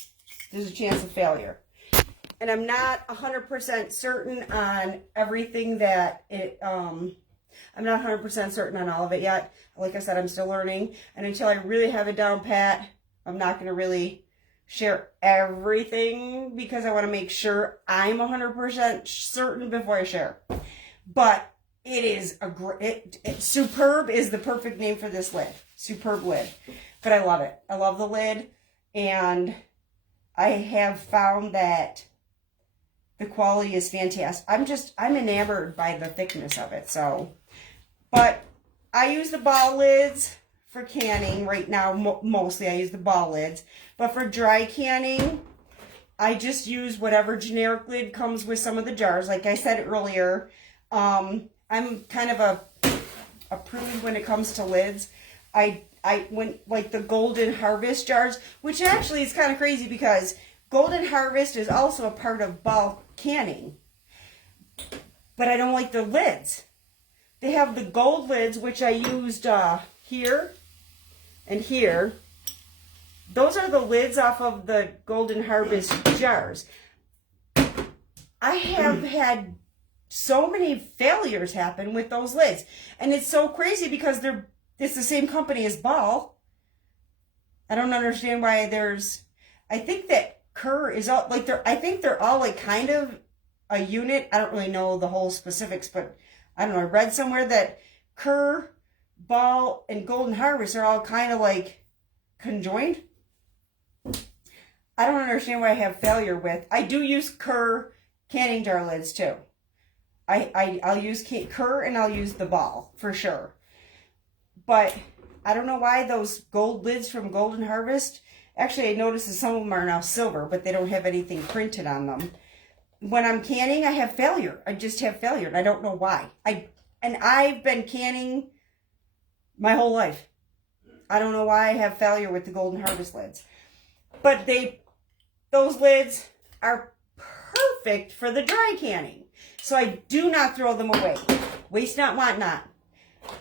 there's a chance of failure. And I'm not 100% certain on everything that I'm not 100% certain on all of it yet. Like I said, I'm still learning. And until I really have it down pat, I'm not going to really share everything because I want to make sure I'm 100% certain before I share. But it is a great, Superb is the perfect name for this lid. Superb lid. But I love it. I love the lid. and I have found that the quality is fantastic. I'm enamored by the thickness of it. So, but I use the ball lids for canning right now. Mostly I use the ball lids, but for dry canning, I just use whatever generic lid comes with some of the jars. Like I said earlier, I'm kind of a prude when it comes to lids. I went like the Golden Harvest jars, which actually is kind of crazy because Golden Harvest is also a part of Ball Canning. But I don't like the lids. They have the gold lids, which I used here and here. Those are the lids off of the Golden Harvest jars. I have had so many failures happen with those lids. And it's so crazy because it's the same company as Ball. I don't understand why I think that Kerr is all, like, I think they're all like kind of a unit. I don't really know the whole specifics, but I don't know. I read somewhere that Kerr, Ball, and Golden Harvest are all kind of like conjoined. I don't understand what I have failure with. I do use Kerr canning jar lids too. I'll use Kerr and I'll use the Ball for sure. But I don't know why those gold lids from Golden Harvest, actually I noticed that some of them are now silver, but they don't have anything printed on them. When I'm canning, I have failure. I just have failure, and I don't know why. I've been canning my whole life. I don't know why I have failure with the Golden Harvest lids. But those lids are perfect for the dry canning. So I do not throw them away. Waste not, want not.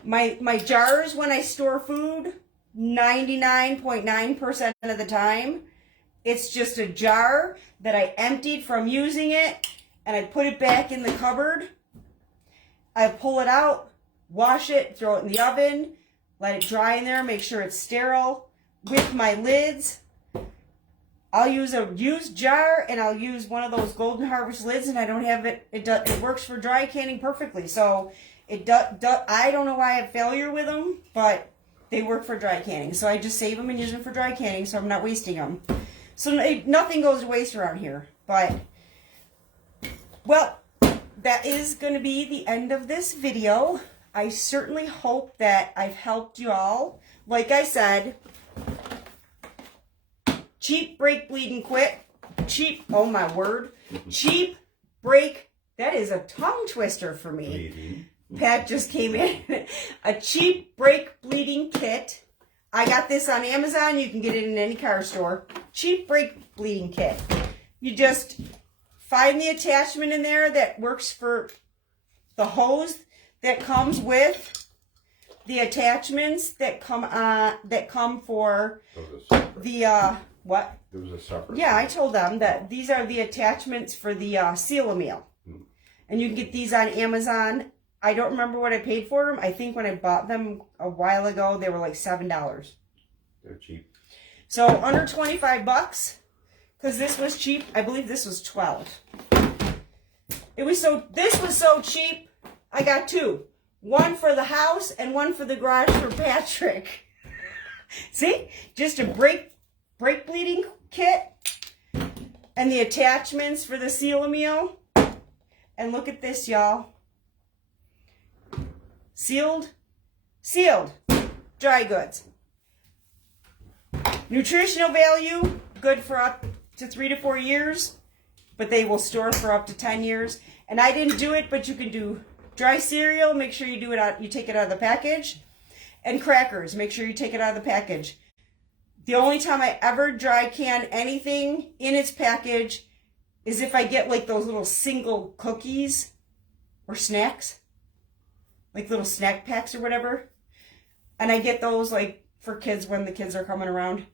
My jars, when I store food, 99.9% of the time, it's just a jar that I emptied from using it, and I put it back in the cupboard. I pull it out, wash it, throw it in the oven, let it dry in there, make sure it's sterile. With my lids, I'll use a used jar, and I'll use one of those Golden Harvest lids, and I don't have it. It works for dry canning perfectly. So I don't know why I have failure with them, but they work for dry canning. So I just save them and use them for dry canning, so I'm not wasting them. So nothing goes to waste around here. But, well, that is going to be the end of this video. I certainly hope that I've helped you all. Like I said, cheap, break, bleed, and quit. Cheap, oh my word. Cheap, break, that is a tongue twister for me. Bleeding. Pat just came in. A cheap, break, bleeding kit. I got this on Amazon. You can get it in any car store. Cheap break bleeding kit. You just find the attachment in there that works for the hose that comes with the attachments that come for the what? There was a separate. Yeah, I told them that these are the attachments for the Seal a Meal. And you can get these on Amazon. I don't remember what I paid for them. I think when I bought them a while ago, they were like $7. They're cheap. So under 25 bucks, because this was cheap. I believe this was 12. This was so cheap, I got two. One for the house and one for the garage for Patrick. See? Just a break bleeding kit and the attachments for the Seal a Meal. And look at this, y'all. Sealed, dry goods. Nutritional value, good for up to 3 to 4 years, but they will store for up to 10 years. And I didn't do it, but you can do dry cereal. Make sure you do it out. You take it out of the package, and crackers. Make sure you take it out of the package. The only time I ever dry can anything in its package is if I get like those little single cookies or snacks. Like little snack packs or whatever. And I get those like for kids when the kids are coming around.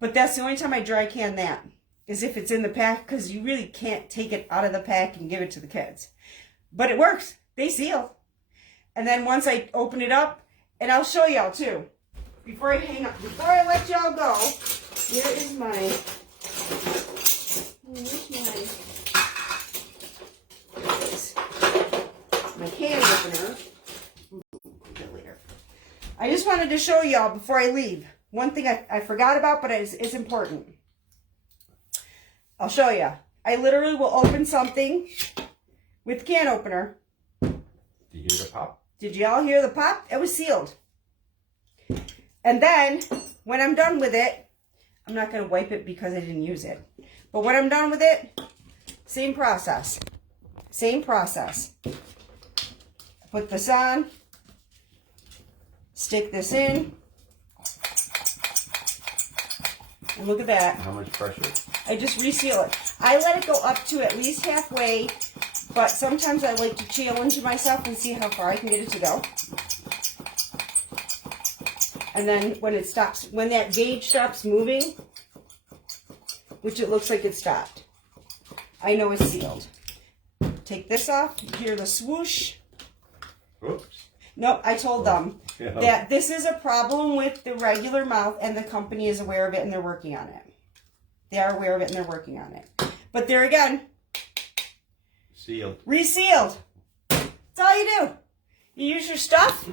But that's the only time I dry can that. Is if it's in the pack, because you really can't take it out of the pack and give it to the kids. But it works. They seal. And then once I open it up, and I'll show y'all too. Before I let y'all go, here is my can opener. I just wanted to show y'all before I leave. One thing I forgot about, but it's important. I'll show you. I literally will open something with the can opener. Do you hear the pop? Did you all hear the pop? It was sealed. And then, when I'm done with it, I'm not going to wipe it because I didn't use it. But when I'm done with it, same process. Same process. Put this on. Stick this in. And look at that. How much pressure? I just reseal it. I let it go up to at least halfway, but sometimes I like to challenge myself and see how far I can get it to go. And then when it stops, when that gauge stops moving, which it looks like it stopped, I know it's sealed. Take this off, hear the swoosh. Oops. Nope, I told them that this is a problem with the regular mouth, and the company is aware of it and they're working on it. They are aware of it and they're working on it. But there again, Sealed. resealed. That's all you do. You use your stuff,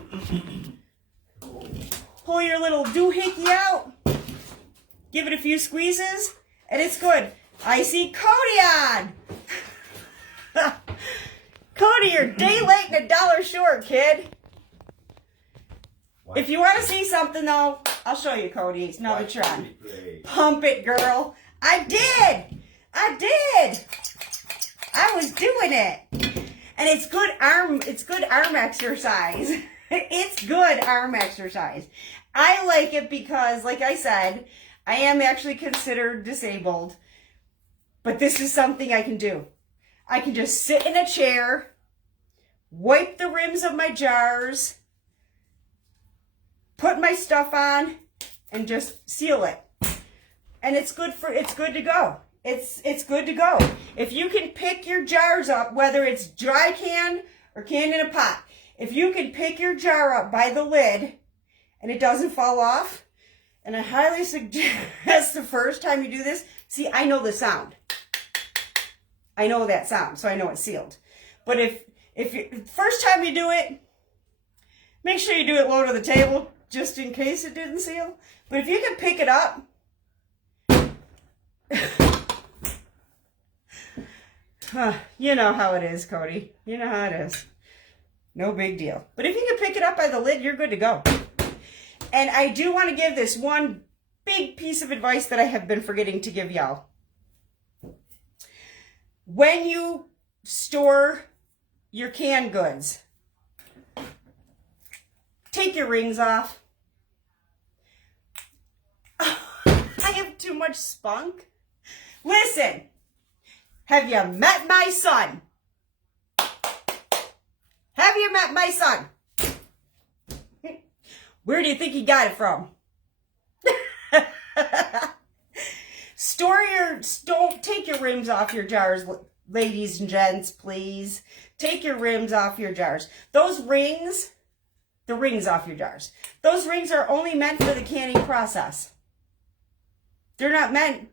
pull your little doohickey out, give it a few squeezes, and it's good. I see Cody on. Cody, you're a day late and $1 short, kid. If you want to see something, though, I'll show you, Cody. Now that you're on. Pump it, girl. I did. I was doing it. And it's good arm exercise. It's good arm exercise. I like it because, like I said, I am actually considered disabled. But this is something I can do. I can just sit in a chair, wipe the rims of my jars, put my stuff on, and just seal it. And it's good to go. It's good to go. If you can pick your jars up, whether it's dry can or can in a pot, if you can pick your jar up by the lid and it doesn't fall off, and I highly suggest the first time you do this, see, I know the sound. I know that sound, so I know it's sealed. But if you, first time you do it, make sure you do it low to the table, just in case it didn't seal. But if you can pick it up, you know how it is, Cody. You know how it is. No big deal. But if you can pick it up by the lid, you're good to go. And I do want to give this one big piece of advice that I have been forgetting to give y'all. When you store your canned goods, take your rings off. I have too much spunk. Listen, have you met my son? Have you met my son? Where do you think he got it from? Don't take your rims off your jars, ladies and gents, please. Take your rims off your jars. Those rings, the rings off your jars. Those rings are only meant for the canning process. They're not meant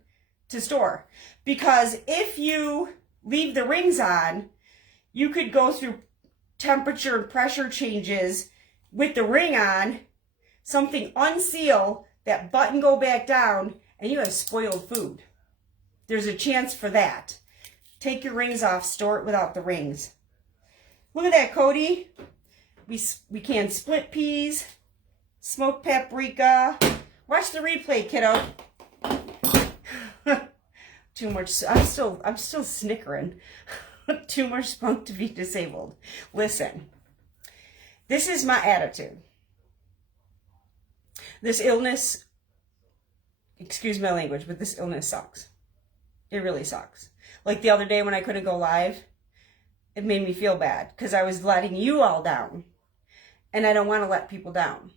to store. Because if you leave the rings on, you could go through temperature and pressure changes with the ring on, something unseal, that button go back down, and you have spoiled food. There's a chance for that. Take your rings off, store it without the rings. Look at that, Cody. We can split peas, smoked paprika. Watch the replay, kiddo. Too much. I'm still snickering. Too much spunk to be disabled. Listen, this is my attitude. This illness, excuse my language, but this illness sucks. It really sucks. Like the other day when I couldn't go live, it made me feel bad because I was letting you all down. And I don't want to let people down.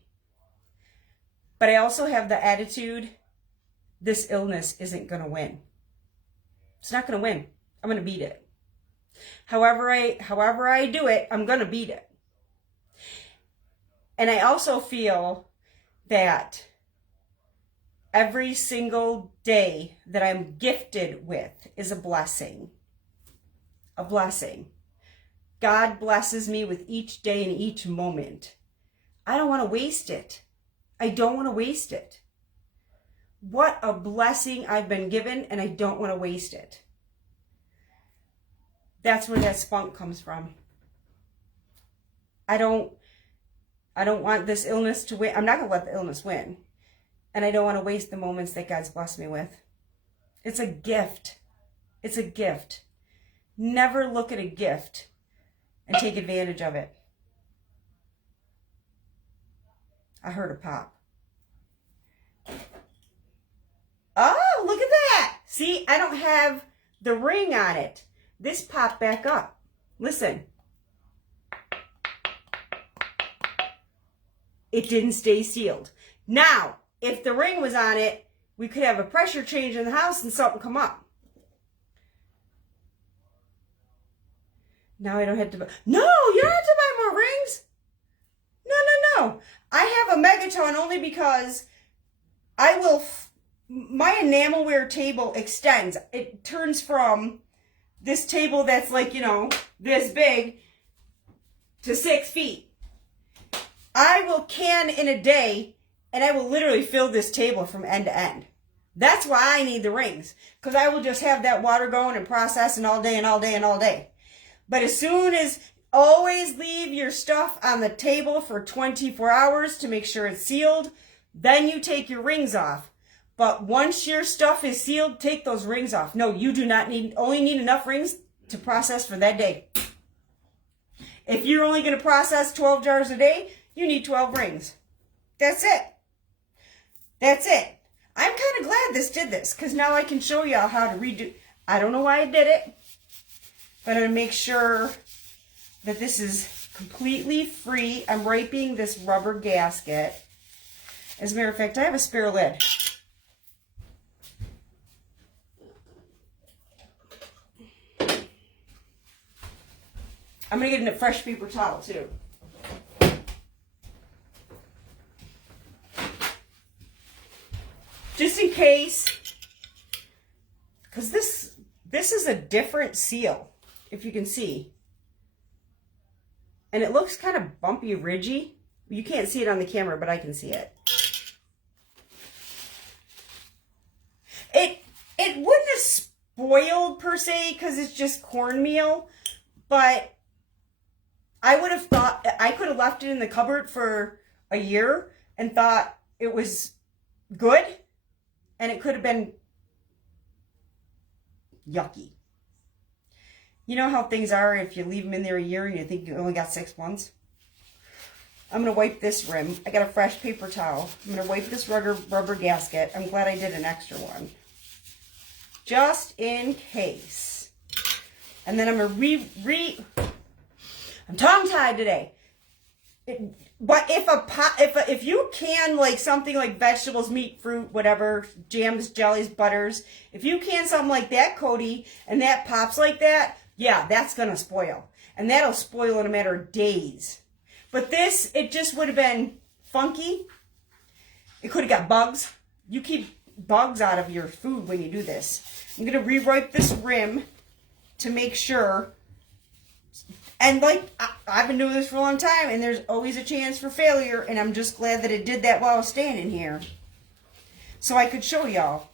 But I also have the attitude, this illness isn't going to win. It's not going to win. I'm going to beat it. However I do it, I'm going to beat it. And I also feel that every single day that I'm gifted with is a blessing. A blessing. God blesses me with each day and each moment. I don't want to waste it. I don't want to waste it. What a blessing I've been given, and I don't want to waste it. That's where that spunk comes from. I don't want this illness to win. I'm not going to let the illness win. And I don't want to waste the moments that God's blessed me with. It's a gift. It's a gift. Never look at a gift and take advantage of it. I heard a pop. Oh, look at that. See, I don't have the ring on it. This popped back up. Listen. It didn't stay sealed. Now, if the ring was on it, we could have a pressure change in the house and something come up. Now I don't have to buy... No, you don't have to buy more rings. No. I have a Megaton only because my enamelware table extends. It turns from this table that's like, this big to 6 feet. I will can in a day, and I will literally fill this table from end to end. That's why I need the rings, because I will just have that water going and processing all day and all day and all day. But as soon as, always leave your stuff on the table for 24 hours to make sure it's sealed. Then you take your rings off. But once your stuff is sealed, take those rings off. No, you do not only need enough rings to process for that day. If you're only going to process 12 jars a day, you need 12 rings. That's it. That's it. I'm kind of glad this did this, because now I can show y'all how to redo. I don't know why I did it, but I'm going to make sure that this is completely free. I'm raping this rubber gasket. As a matter of fact, I have a spare lid. I'm going to get a fresh paper towel too. Just in case, because this is a different seal, if you can see. And it looks kind of bumpy, ridgy. You can't see it on the camera, but I can see it. It wouldn't have spoiled per se because it's just cornmeal, but I would have thought I could have left it in the cupboard for a year and thought it was good, and it could have been yucky. You know how things are if you leave them in there a year and you think you only got 6 months? I'm going to wipe this rim. I got a fresh paper towel. I'm going to wipe this rubber gasket. I'm glad I did an extra one. Just in case. And then I'm going to I'm tongue-tied today. But if you can like something like vegetables, meat, fruit, whatever, jams, jellies, butters, if you can something like that, Cody, and that pops like that, yeah, that's going to spoil. And that'll spoil in a matter of days. But this, it just would have been funky. It could have got bugs. You keep bugs out of your food when you do this. I'm going to re-wipe this rim to make sure. And like, I've been doing this for a long time, and there's always a chance for failure, and I'm just glad that it did that while I was standing here. So I could show y'all.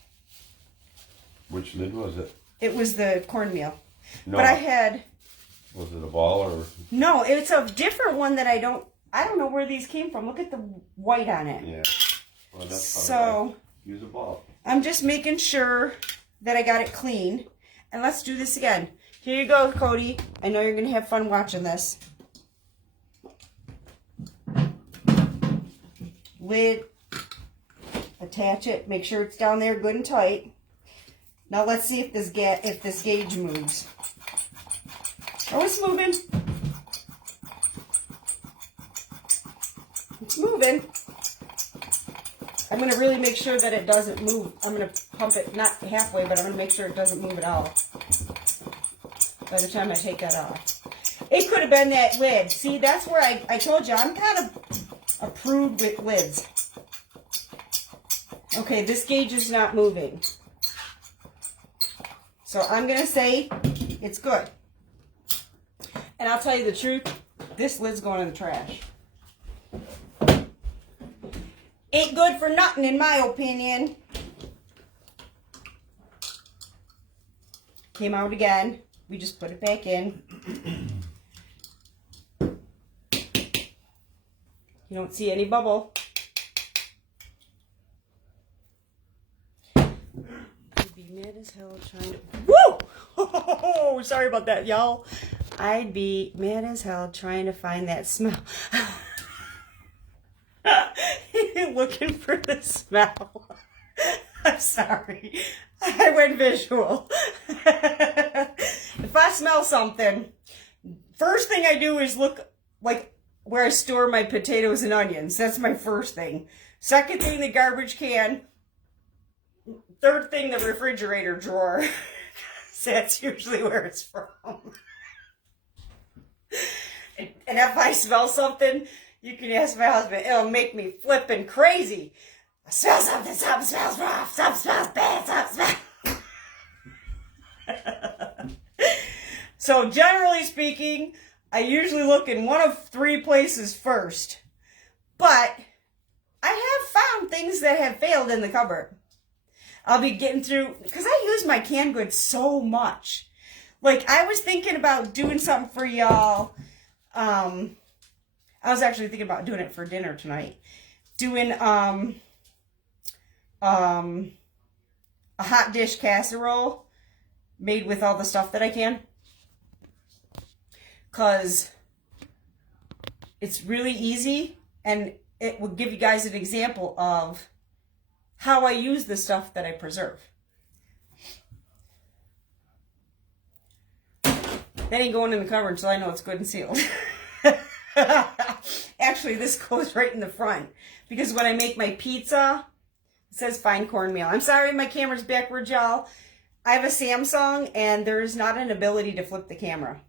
Which lid was it? It was the cornmeal. No. But I had... Was it a ball or? No, it's a different one that I don't know where these came from. Look at the white on it. Yeah. Well, that's so use a ball. I'm just making sure that I got it clean. And let's do this again. Here you go, Cody. I know you're going to have fun watching this. Lid. Attach it. Make sure it's down there good and tight. Now let's see if this gauge moves. Oh, it's moving. It's moving. I'm going to really make sure that it doesn't move. I'm going to pump it, not halfway, but I'm going to make sure it doesn't move at all by the time I take that off. It could have been that lid. See, that's where I told you, I'm kind of a prude with lids. Okay, this gauge is not moving. So I'm going to say it's good. And I'll tell you the truth, this lid's going in the trash. Ain't good for nothing, in my opinion. came out again. We just put it back in. You don't see any bubble. I'd be mad as hell trying to... Woo! Sorry about that, y'all. I'd be mad as hell trying to find that smell. Looking for the smell. I'm sorry. I went visual. If I smell something, first thing I do is look like where I store my potatoes and onions. That's my first thing. Second thing, the garbage can. Third thing, the refrigerator drawer. That's usually where it's from. And if I smell something, you can ask my husband. It'll make me flipping crazy. I smell something. Something smells rough. Something smells bad. Something smells... So generally speaking, I usually look in one of 3 places first. But I have found things that have failed in the cupboard. I'll be getting through, because I use my canned goods so much. Like, I was thinking about doing something for y'all. I was actually thinking about doing it for dinner tonight. Doing a hot dish casserole made with all the stuff that I can. Because it's really easy, and it will give you guys an example of how I use the stuff that I preserve. That ain't going in the cupboard until I know it's good and sealed. Actually, this goes right in the front. Because when I make my pizza, it says fine cornmeal. I'm sorry my camera's backwards, y'all. I have a Samsung, and there's not an ability to flip the camera.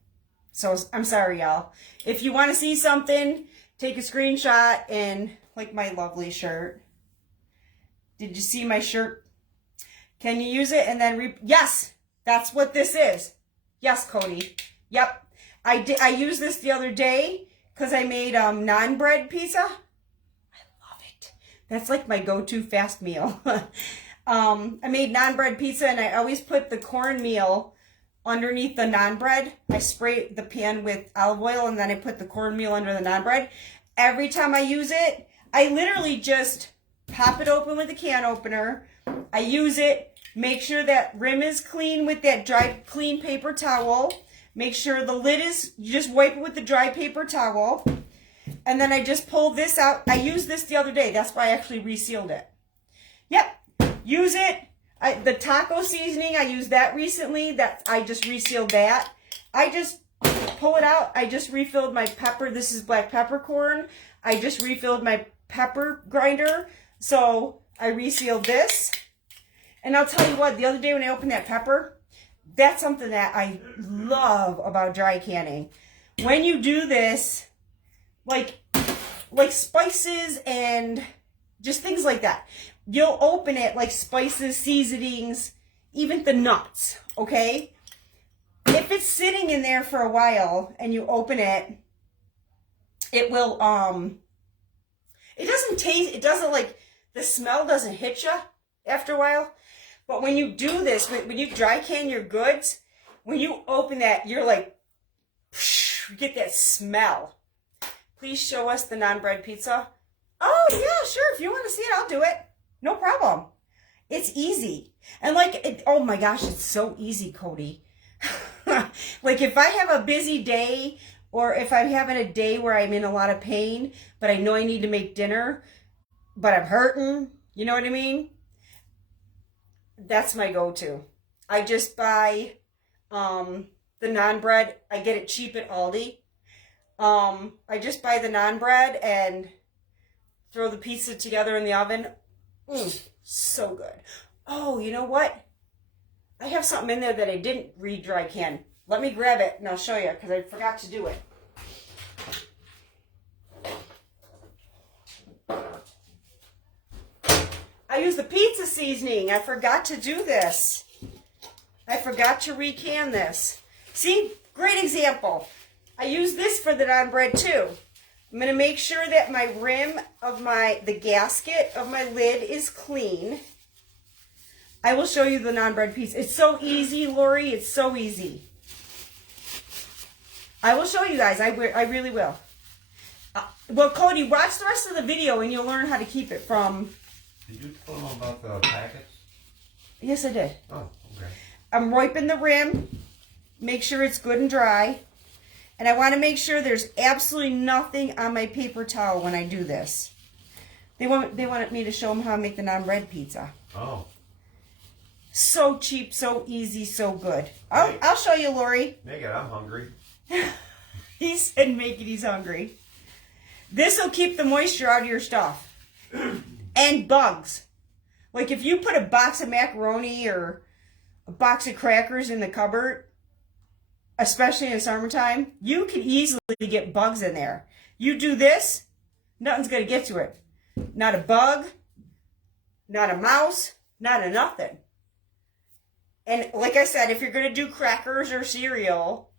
So, I'm sorry, y'all. If you want to see something, take a screenshot and, like my lovely shirt. Did you see my shirt? Can you use it and then yes, that's what this is. Yes, Cody. Yep. I used this the other day because I made naan bread pizza. I love it. That's like my go-to fast meal. I made naan bread pizza, and I always put the cornmeal underneath the naan bread. I spray the pan with olive oil, and then I put the cornmeal under the naan bread. Every time I use it, I literally just pop it open with a can opener. I use it. Make sure that rim is clean with that dry, clean paper towel. Make sure the lid is, you just wipe it with the dry paper towel. And then I just pull this out. I used this the other day. That's why I actually resealed it. Yep. Use it. The taco seasoning, I used that recently. I just resealed that. I just pull it out. I just refilled my pepper. This is black peppercorn. I just refilled my pepper grinder. So I resealed this. And I'll tell you what, the other day when I opened that pepper, that's something that I love about dry canning. When you do this, like spices and just things like that, you'll open it like spices, seasonings, even the nuts, okay? If it's sitting in there for a while and you open it, it will, it doesn't taste, it doesn't like, the smell doesn't hit you after a while. But when you do this, when you dry can your goods, when you open that, you're like, you get that smell. Please show us the naan bread pizza. Oh, yeah, sure. If you want to see it, I'll do it. No problem. It's easy. And like, oh my gosh, it's so easy, Cody. Like if I have a busy day, or if I'm having a day where I'm in a lot of pain, but I know I need to make dinner, but I'm hurting, you know what I mean? That's my go-to. I just buy the naan bread. I get it cheap at Aldi. I just buy the naan bread and throw the pizza together in the oven. So good. Oh, you know what? I have something in there that I didn't re-dry can. Let me grab it and I'll show you because I forgot to do it. I use the pizza seasoning. I forgot to do this. I forgot to recan this. See? Great example. I use this for the naan bread too. I'm going to make sure that my rim of the gasket of my lid is clean. I will show you the non-bread piece. It's so easy, Lori. It's so easy. I will show you guys. I really will. Well, Cody, watch the rest of the video and you'll learn how to keep it from... Did you tell them about the packets? Yes, I did. Oh, okay. I'm wiping the rim. Make sure it's good and dry. And I want to make sure there's absolutely nothing on my paper towel when I do this. They wanted me to show them how I make the non-bread pizza. Oh. So cheap, so easy, so good. I'll show you, Lori. Make it, I'm hungry. He said make it, he's hungry. This will keep the moisture out of your stuff. And bugs. Like if you put a box of macaroni or a box of crackers in the cupboard, especially in summertime, you can easily get bugs in there. You do this, nothing's going to get to it. Not a bug, not a mouse, not a nothing. And like I said, if you're going to do crackers or cereal,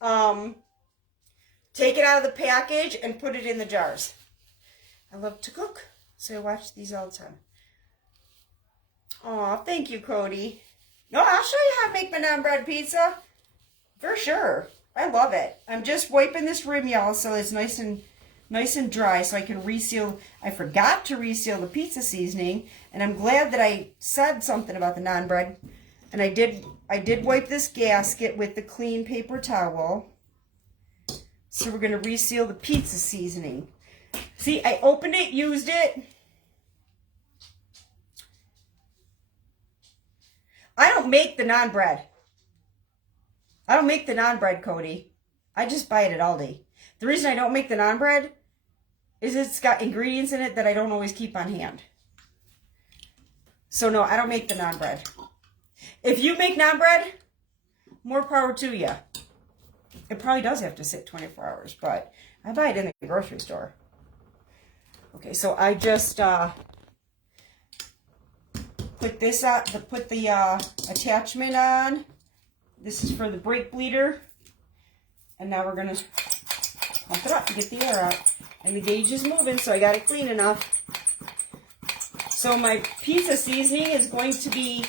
take it out of the package and put it in the jars. I love to cook, so I watch these all the time. Aw, thank you, Cody. No, I'll show you how to make my non-bread pizza. For sure. I love it. I'm just wiping this rim, y'all, so it's nice and dry so I can reseal. I forgot to reseal the pizza seasoning, and I'm glad that I said something about the non-bread. And I did wipe this gasket with the clean paper towel. So we're going to reseal the pizza seasoning. See, I opened it, used it. I don't make the non-bread. I don't make the non-bread, Cody. I just buy it at Aldi. The reason I don't make the non-bread is it's got ingredients in it that I don't always keep on hand. So no, I don't make the non-bread. If you make non-bread, more power to you. It probably does have to sit 24 hours, but I buy it in the grocery store. Okay, so I just put this out, put the attachment on. This is for the brake bleeder. And now we're going to pump it up to get the air out. And the gauge is moving, so I got it clean enough. So my pizza seasoning is going to be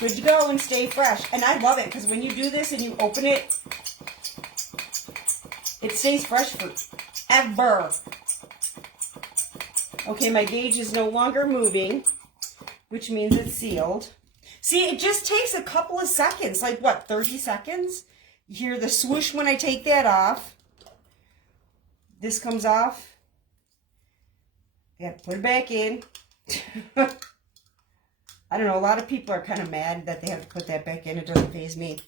good to go and stay fresh. And I love it because when you do this and you open it, it stays fresh forever. Okay, my gauge is no longer moving, which means it's sealed. See, it just takes a couple of seconds, like what, 30 seconds? You hear the swoosh when I take that off. This comes off. I have to put it back in. I don't know, a lot of people are kind of mad that they have to put that back in. It doesn't faze me.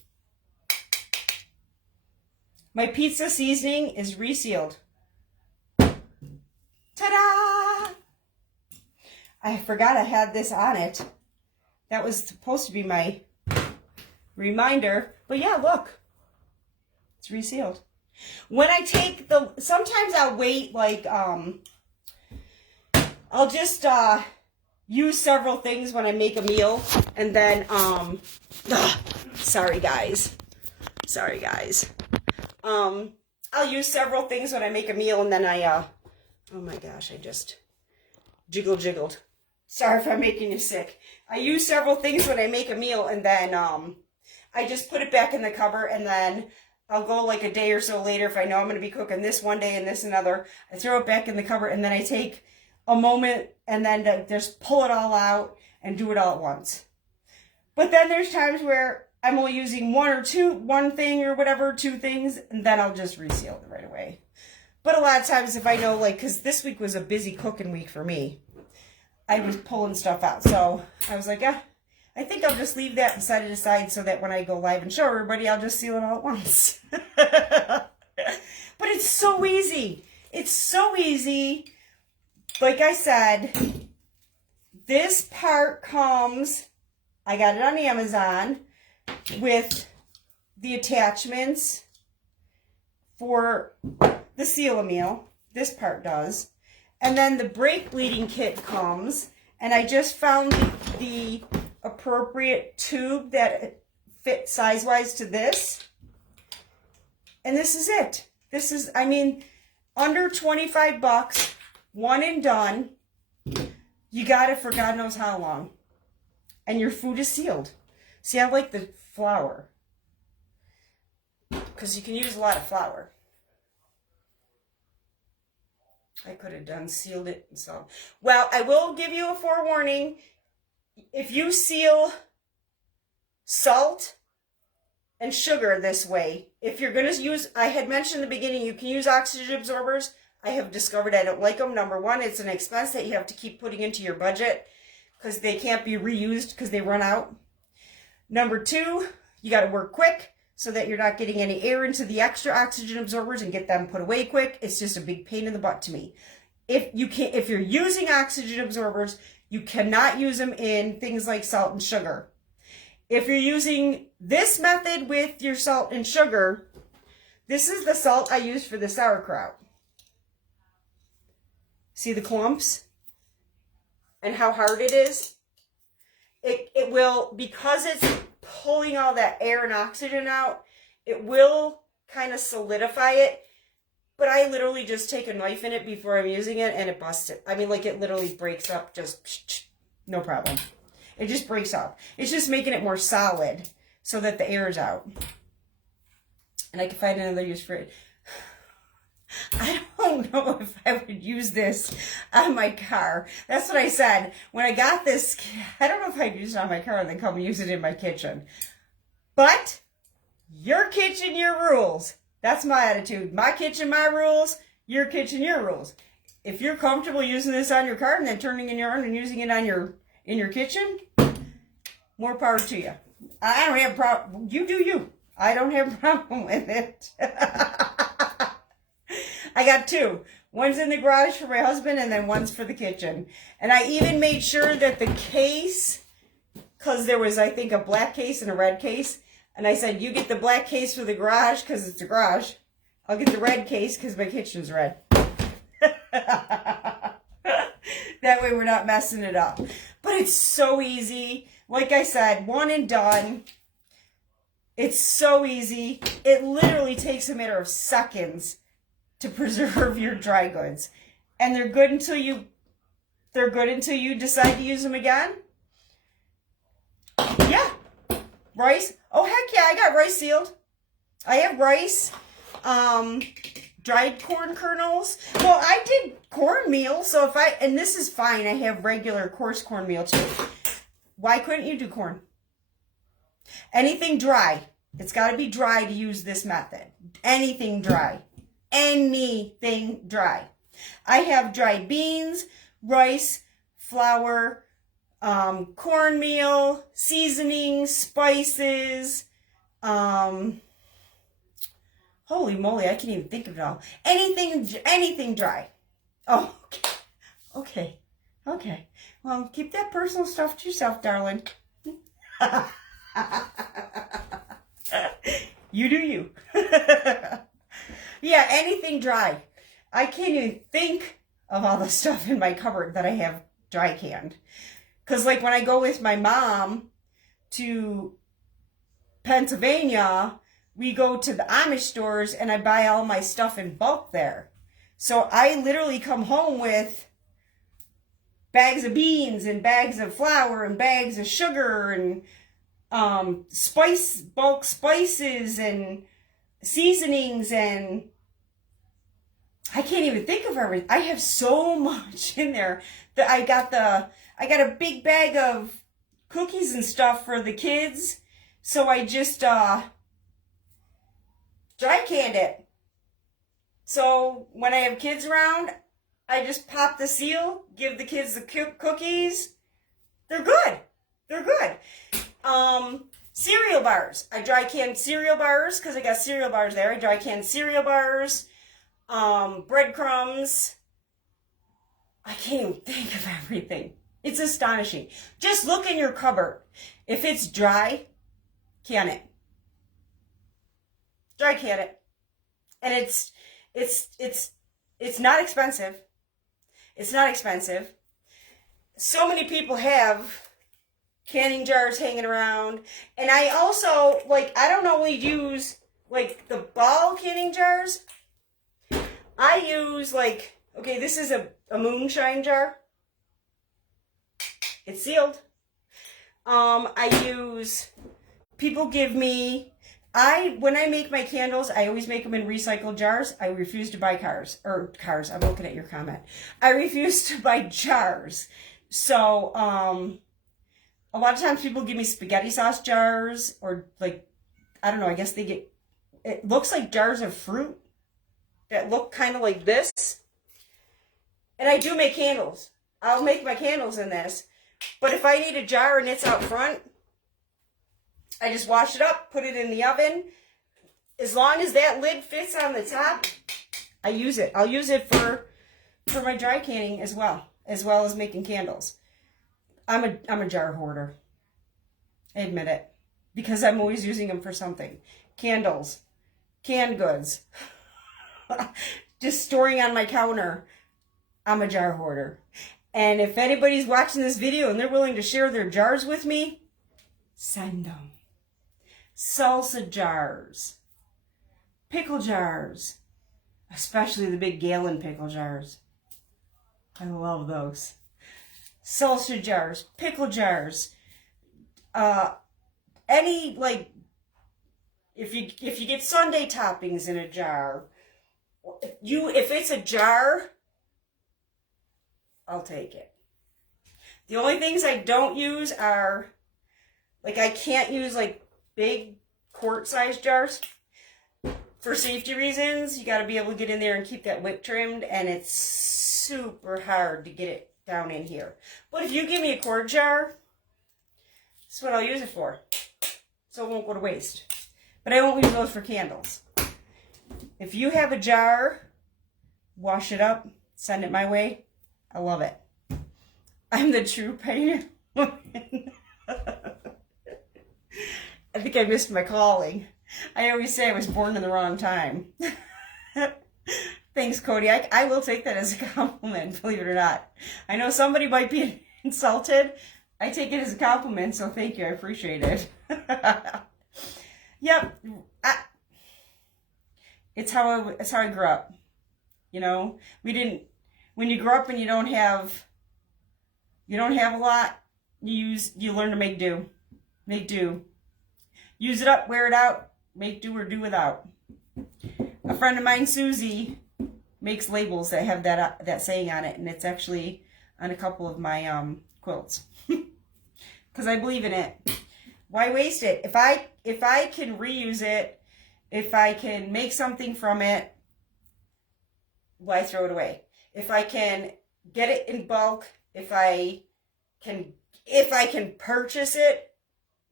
My pizza seasoning is resealed. Ta-da! I forgot I had this on it. That was supposed to be my reminder. But yeah, look. It's resealed. When I take the... Sometimes I'll wait, like, I'll just use several things when I make a meal. And then, sorry, guys. Sorry, guys. I'll use several things when I make a meal, and then I, oh my gosh, I just jiggled. Sorry if I'm making you sick. I use several things when I make a meal, and then, I just put it back in the cupboard, and then I'll go like a day or so later if I know I'm going to be cooking this one day and this another. I throw it back in the cupboard, and then I take a moment, and then just pull it all out and do it all at once. But then there's times where I'm only using one thing or whatever, two things, and then I'll just reseal it right away. But a lot of times if I know, like, because this week was a busy cooking week for me, I was pulling stuff out. So I was like, I think I'll just leave that and set it aside so that when I go live and show everybody, I'll just seal it all at once. But it's so easy. It's so easy. Like I said, this part comes, I got it on Amazon, with the attachments for the seal-a-meal. This part does. And then the brake bleeding kit comes, and I just found the appropriate tube that fits size-wise to this. And this is it. This is, I mean, under 25 bucks, one and done. You got it for God knows how long. and your food is sealed. See, I like the flour because you can use a lot of flour. I could have done sealed it and so. Well, I will give you a forewarning. If you seal salt and sugar this way, if you're going to use, I had mentioned in the beginning, you can use oxygen absorbers. I have discovered I don't like them. Number one, it's an expense that you have to keep putting into your budget because they can't be reused because they run out. Number two, you got to work quick so that you're not getting any air into the extra oxygen absorbers and get them put away quick. It's just a big pain in the butt to me. If you're using oxygen absorbers, you cannot use them in things like salt and sugar. If you're using this method with your salt and sugar, this is the salt I use for the sauerkraut. See the clumps and how hard it is? It will, because it's pulling all that air and oxygen out, it will kind of solidify it. But I literally just take a knife in it before I'm using it and it busts it. I mean, like it literally breaks up, just no problem. It just breaks up. It's just making it more solid so that the air is out. And I can find another use for it. I don't know if I would use this on my car. That's what I said. When I got this, I don't know if I'd use it on my car and then come and use it in my kitchen. But your kitchen, your rules. That's my attitude. My kitchen, my rules. Your kitchen, your rules. If you're comfortable using this on your car and then turning in your own and using it on in your kitchen, more power to you. I don't have a problem. You do you. I don't have a problem with it. I got two. One's in the garage for my husband and then one's for the kitchen. And I even made sure that the case, because there was, I think, a black case and a red case. And I said, you get the black case for the garage because it's the garage. I'll get the red case because my kitchen's red. That way we're not messing it up. But it's so easy. Like I said, one and done. It's so easy. It literally takes a matter of seconds to preserve your dry goods. And they're good until you decide to use them again. Yeah. Rice. Oh, heck yeah, I got rice sealed. I have rice. Dried corn kernels. Well, I did cornmeal, so and this is fine, I have regular coarse cornmeal too. Why couldn't you do corn? Anything dry. It's got to be dry to use this method. Anything dry. Anything dry. I have dried beans, rice, flour, cornmeal, seasonings, spices, holy moly, I can't even think of it all. Anything dry. Oh, okay. Well, keep that personal stuff to yourself, darling. You do you. Yeah, anything dry. I can't even think of all the stuff in my cupboard that I have dry canned. Because like when I go with my mom to Pennsylvania, we go to the Amish stores and I buy all my stuff in bulk there. So I literally come home with bags of beans and bags of flour and bags of sugar and bulk spices and seasonings, and I can't even think of everything. I have so much in there that I got a big bag of cookies and stuff for the kids. So I just dry canned it. So when I have kids around, I just pop the seal, give the kids the cookies. They're good. Cereal bars. I dry canned cereal bars because I got cereal bars there. I dry canned cereal bars. Breadcrumbs. I can't even think of everything. It's astonishing. Just look in your cupboard. If it's dry, can it. Dry can it. And it's not expensive. It's not expensive. So many people have canning jars hanging around. And I also, I don't only use, the ball canning jars. I use, okay, this is a moonshine jar. It's sealed. People give me, when I make my candles, I always make them in recycled jars. I refuse to buy cars. I'm looking at your comment. I refuse to buy jars. So, a lot of times people give me spaghetti sauce jars, or like, I don't know, I guess it looks like jars of fruit that look kind of like this. And I do make candles. I'll make my candles in this. But if I need a jar and it's out front, I just wash it up, put it in the oven. As long as that lid fits on the top, I use it. I'll use it for my dry canning as well as making candles. I'm a jar hoarder. I admit it. Because I'm always using them for something. Candles, canned goods, just storing on my counter. I'm a jar hoarder. And if anybody's watching this video and they're willing to share their jars with me, send them. Salsa jars, pickle jars, especially the big gallon pickle jars. I love those. Salsa jars, pickle jars, any, like, if you get sundae toppings in a jar, if it's a jar, I'll take it. The only things I don't use are, like, I can't use like big quart-sized jars for safety reasons. You got to be able to get in there and keep that wick trimmed, and it's super hard to get it down in here. But if you give me a quart jar, that's what I'll use it for, so it won't go to waste. But I won't use those for candles. If you have a jar, wash it up, send it my way. I love it. I'm the true pioneer woman. I think I missed my calling. I always say I was born in the wrong time. Thanks, Cody. I will take that as a compliment, believe it or not. I know somebody might be insulted. I take it as a compliment, so thank you. I appreciate it. Yep. It's how I grew up. You know, when you grow up and you don't have a lot, you learn to make do. Make do. Use it up, wear it out, make do or do without. A friend of mine, Susie, makes labels that have that saying on it, and it's actually on a couple of my quilts. Because I believe in it. Why waste it? If I can reuse it, if I can make something from it, why throw it away? If I can get it in bulk, if I can purchase it,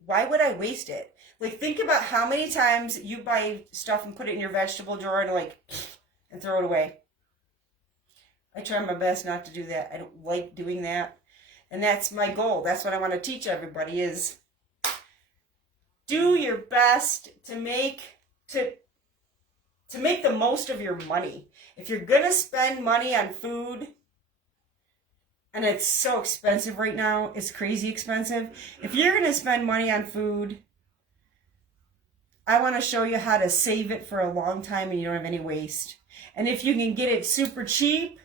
why would I waste it? Like, think about how many times you buy stuff and put it in your vegetable drawer and throw it away. I try my best not to do that. I don't like doing that. And that's my goal. That's what I want to teach everybody is do your best to make the most of your money. If you're going to spend money on food, and it's so expensive right now, it's crazy expensive. If you're going to spend money on food, I want to show you how to save it for a long time and you don't have any waste. And if you can get it super cheap,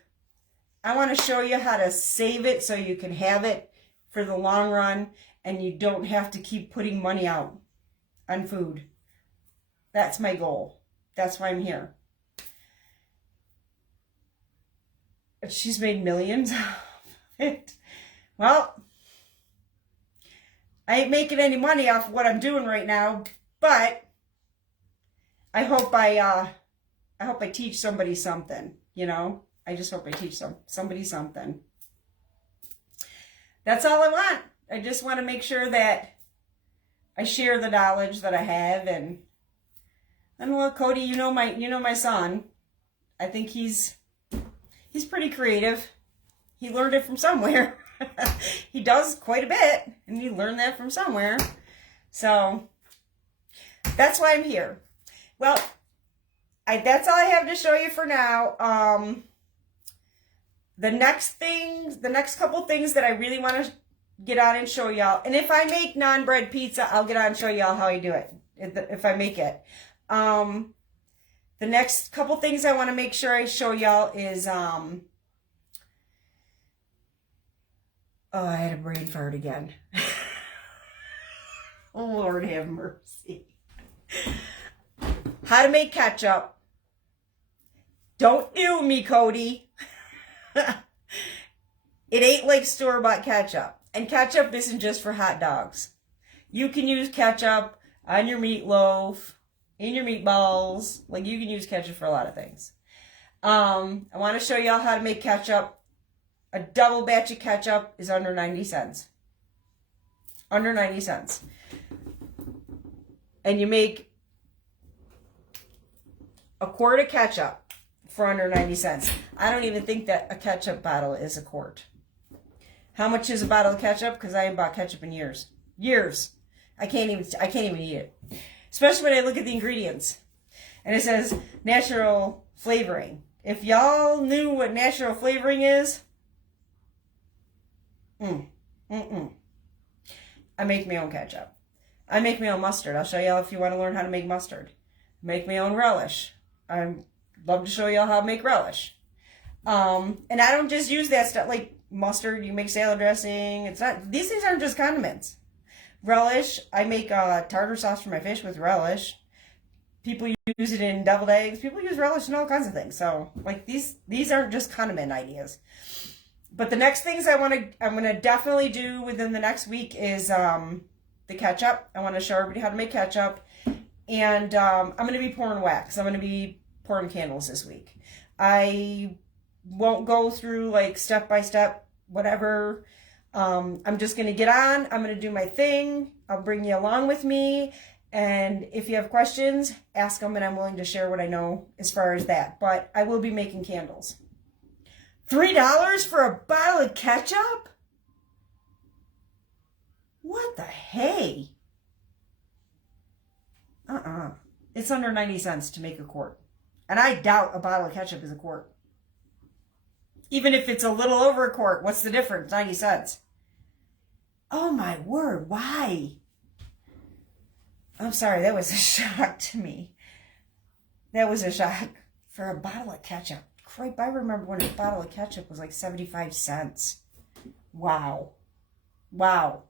I want to show you how to save it so you can have it for the long run and you don't have to keep putting money out on food. That's my goal. That's why I'm here. She's made millions of it. Well, I ain't making any money off of what I'm doing right now, but I hope I teach somebody something, you know? I just hope I teach somebody something. That's all I want. I just want to make sure that I share the knowledge that I have, and well, Cody, you know my son. I think he's pretty creative. He learned it from somewhere. He does quite a bit, and he learned that from somewhere. So that's why I'm here. Well, that's all I have to show you for now. The next couple things that I really want to get on and show y'all, and if I make non-bread pizza, I'll get on and show y'all how I do it, if I make it. The next couple things I want to make sure I show y'all is, oh, I had a brain fart again. Oh, Lord have mercy. How to make ketchup. Don't do me, Cody. It ain't like store-bought ketchup. And ketchup isn't just for hot dogs. You can use ketchup on your meatloaf, in your meatballs. Like, you can use ketchup for a lot of things. I want to show y'all how to make ketchup. A double batch of ketchup is under 90 cents. Under 90 cents. And you make a quart of ketchup for under 90 cents. I don't even think that a ketchup bottle is a quart. How much is a bottle of ketchup? Because I haven't bought ketchup in years. Years. I can't even eat it. Especially when I look at the ingredients. And it says natural flavoring. If y'all knew what natural flavoring is, I make my own ketchup. I make my own mustard. I'll show y'all if you want to learn how to make mustard. Make my own relish. I'd love to show y'all how to make relish. And I don't just use that stuff like mustard. You make salad dressing. It's not. These things aren't just condiments. Relish. I make tartar sauce for my fish with relish. People use it in deviled eggs. People use relish in all kinds of things. So like these aren't just condiment ideas. But the next things I'm gonna definitely do within the next week is the ketchup. I want to show everybody how to make ketchup, and I'm gonna be pouring wax. I'm gonna be pouring candles this week. I won't go through like step by step whatever. I'm just gonna get on. I'm gonna do my thing. I'll bring you along with me, and if you have questions, ask them, and I'm willing to share what I know as far as that. But I will be making candles. $3 for a bottle of ketchup? What the hey? It's under 90 cents to make a quart. And I doubt a bottle of ketchup is a quart. Even if it's a little over a quart, what's the difference? 90 cents. Oh my word, why? I'm sorry, that was a shock to me. That was a shock for a bottle of ketchup. Crap, I remember when a bottle of ketchup was like 75 cents. Wow. Wow.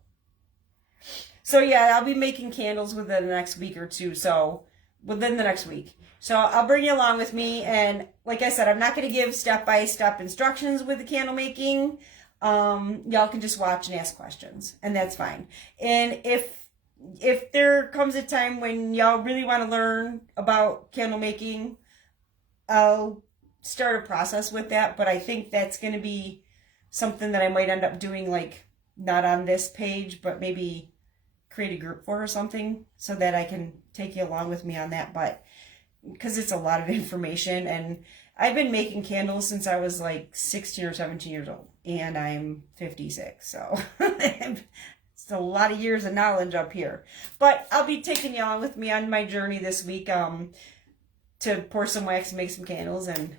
So yeah, I'll be making candles within the next week or two. So within the next week. So I'll bring you along with me. And like I said, I'm not going to give step-by-step instructions with the candle making. Y'all can just watch and ask questions. And that's fine. And if there comes a time when y'all really want to learn about candle making, I'll start a process with that, but I think that's going to be something that I might end up doing, like not on this page, but maybe create a group for or something so that I can take you along with me on that. But because it's a lot of information, and I've been making candles since I was like 16 or 17 years old, and I'm 56, so it's a lot of years of knowledge up here. But I'll be taking you along with me on my journey this week to pour some wax and make some candles, and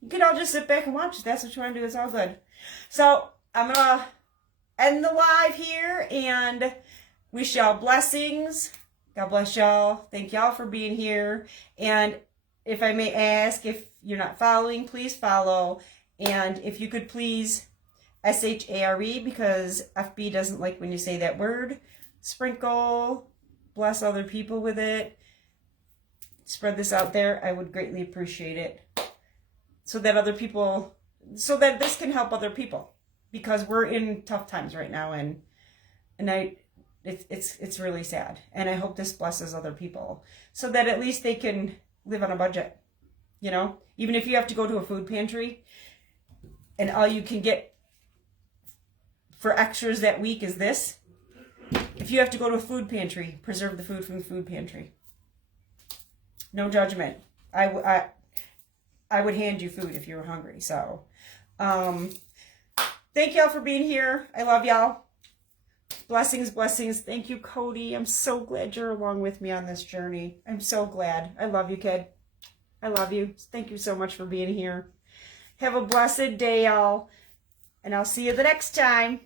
you can all just sit back and watch. If that's what you want to do, it's all good. So I'm going to end the live here and wish y'all blessings. God bless y'all. Thank y'all for being here. And if I may ask, if you're not following, please follow. And if you could please SHARE, because FB doesn't like when you say that word. Sprinkle, bless other people with it. Spread this out there. I would greatly appreciate it. So that this can help other people, because we're in tough times right now, and it's really sad. And I hope this blesses other people so that at least they can live on a budget. You know, even if you have to go to a food pantry and all you can get for extras that week is this. If you have to go to a food pantry, preserve the food from the food pantry. No judgment. I would hand you food if you were hungry. So, thank y'all for being here. I love y'all. Blessings, blessings. Thank you, Cody. I'm so glad you're along with me on this journey. I'm so glad. I love you, kid. I love you. Thank you so much for being here. Have a blessed day, y'all. And I'll see you the next time.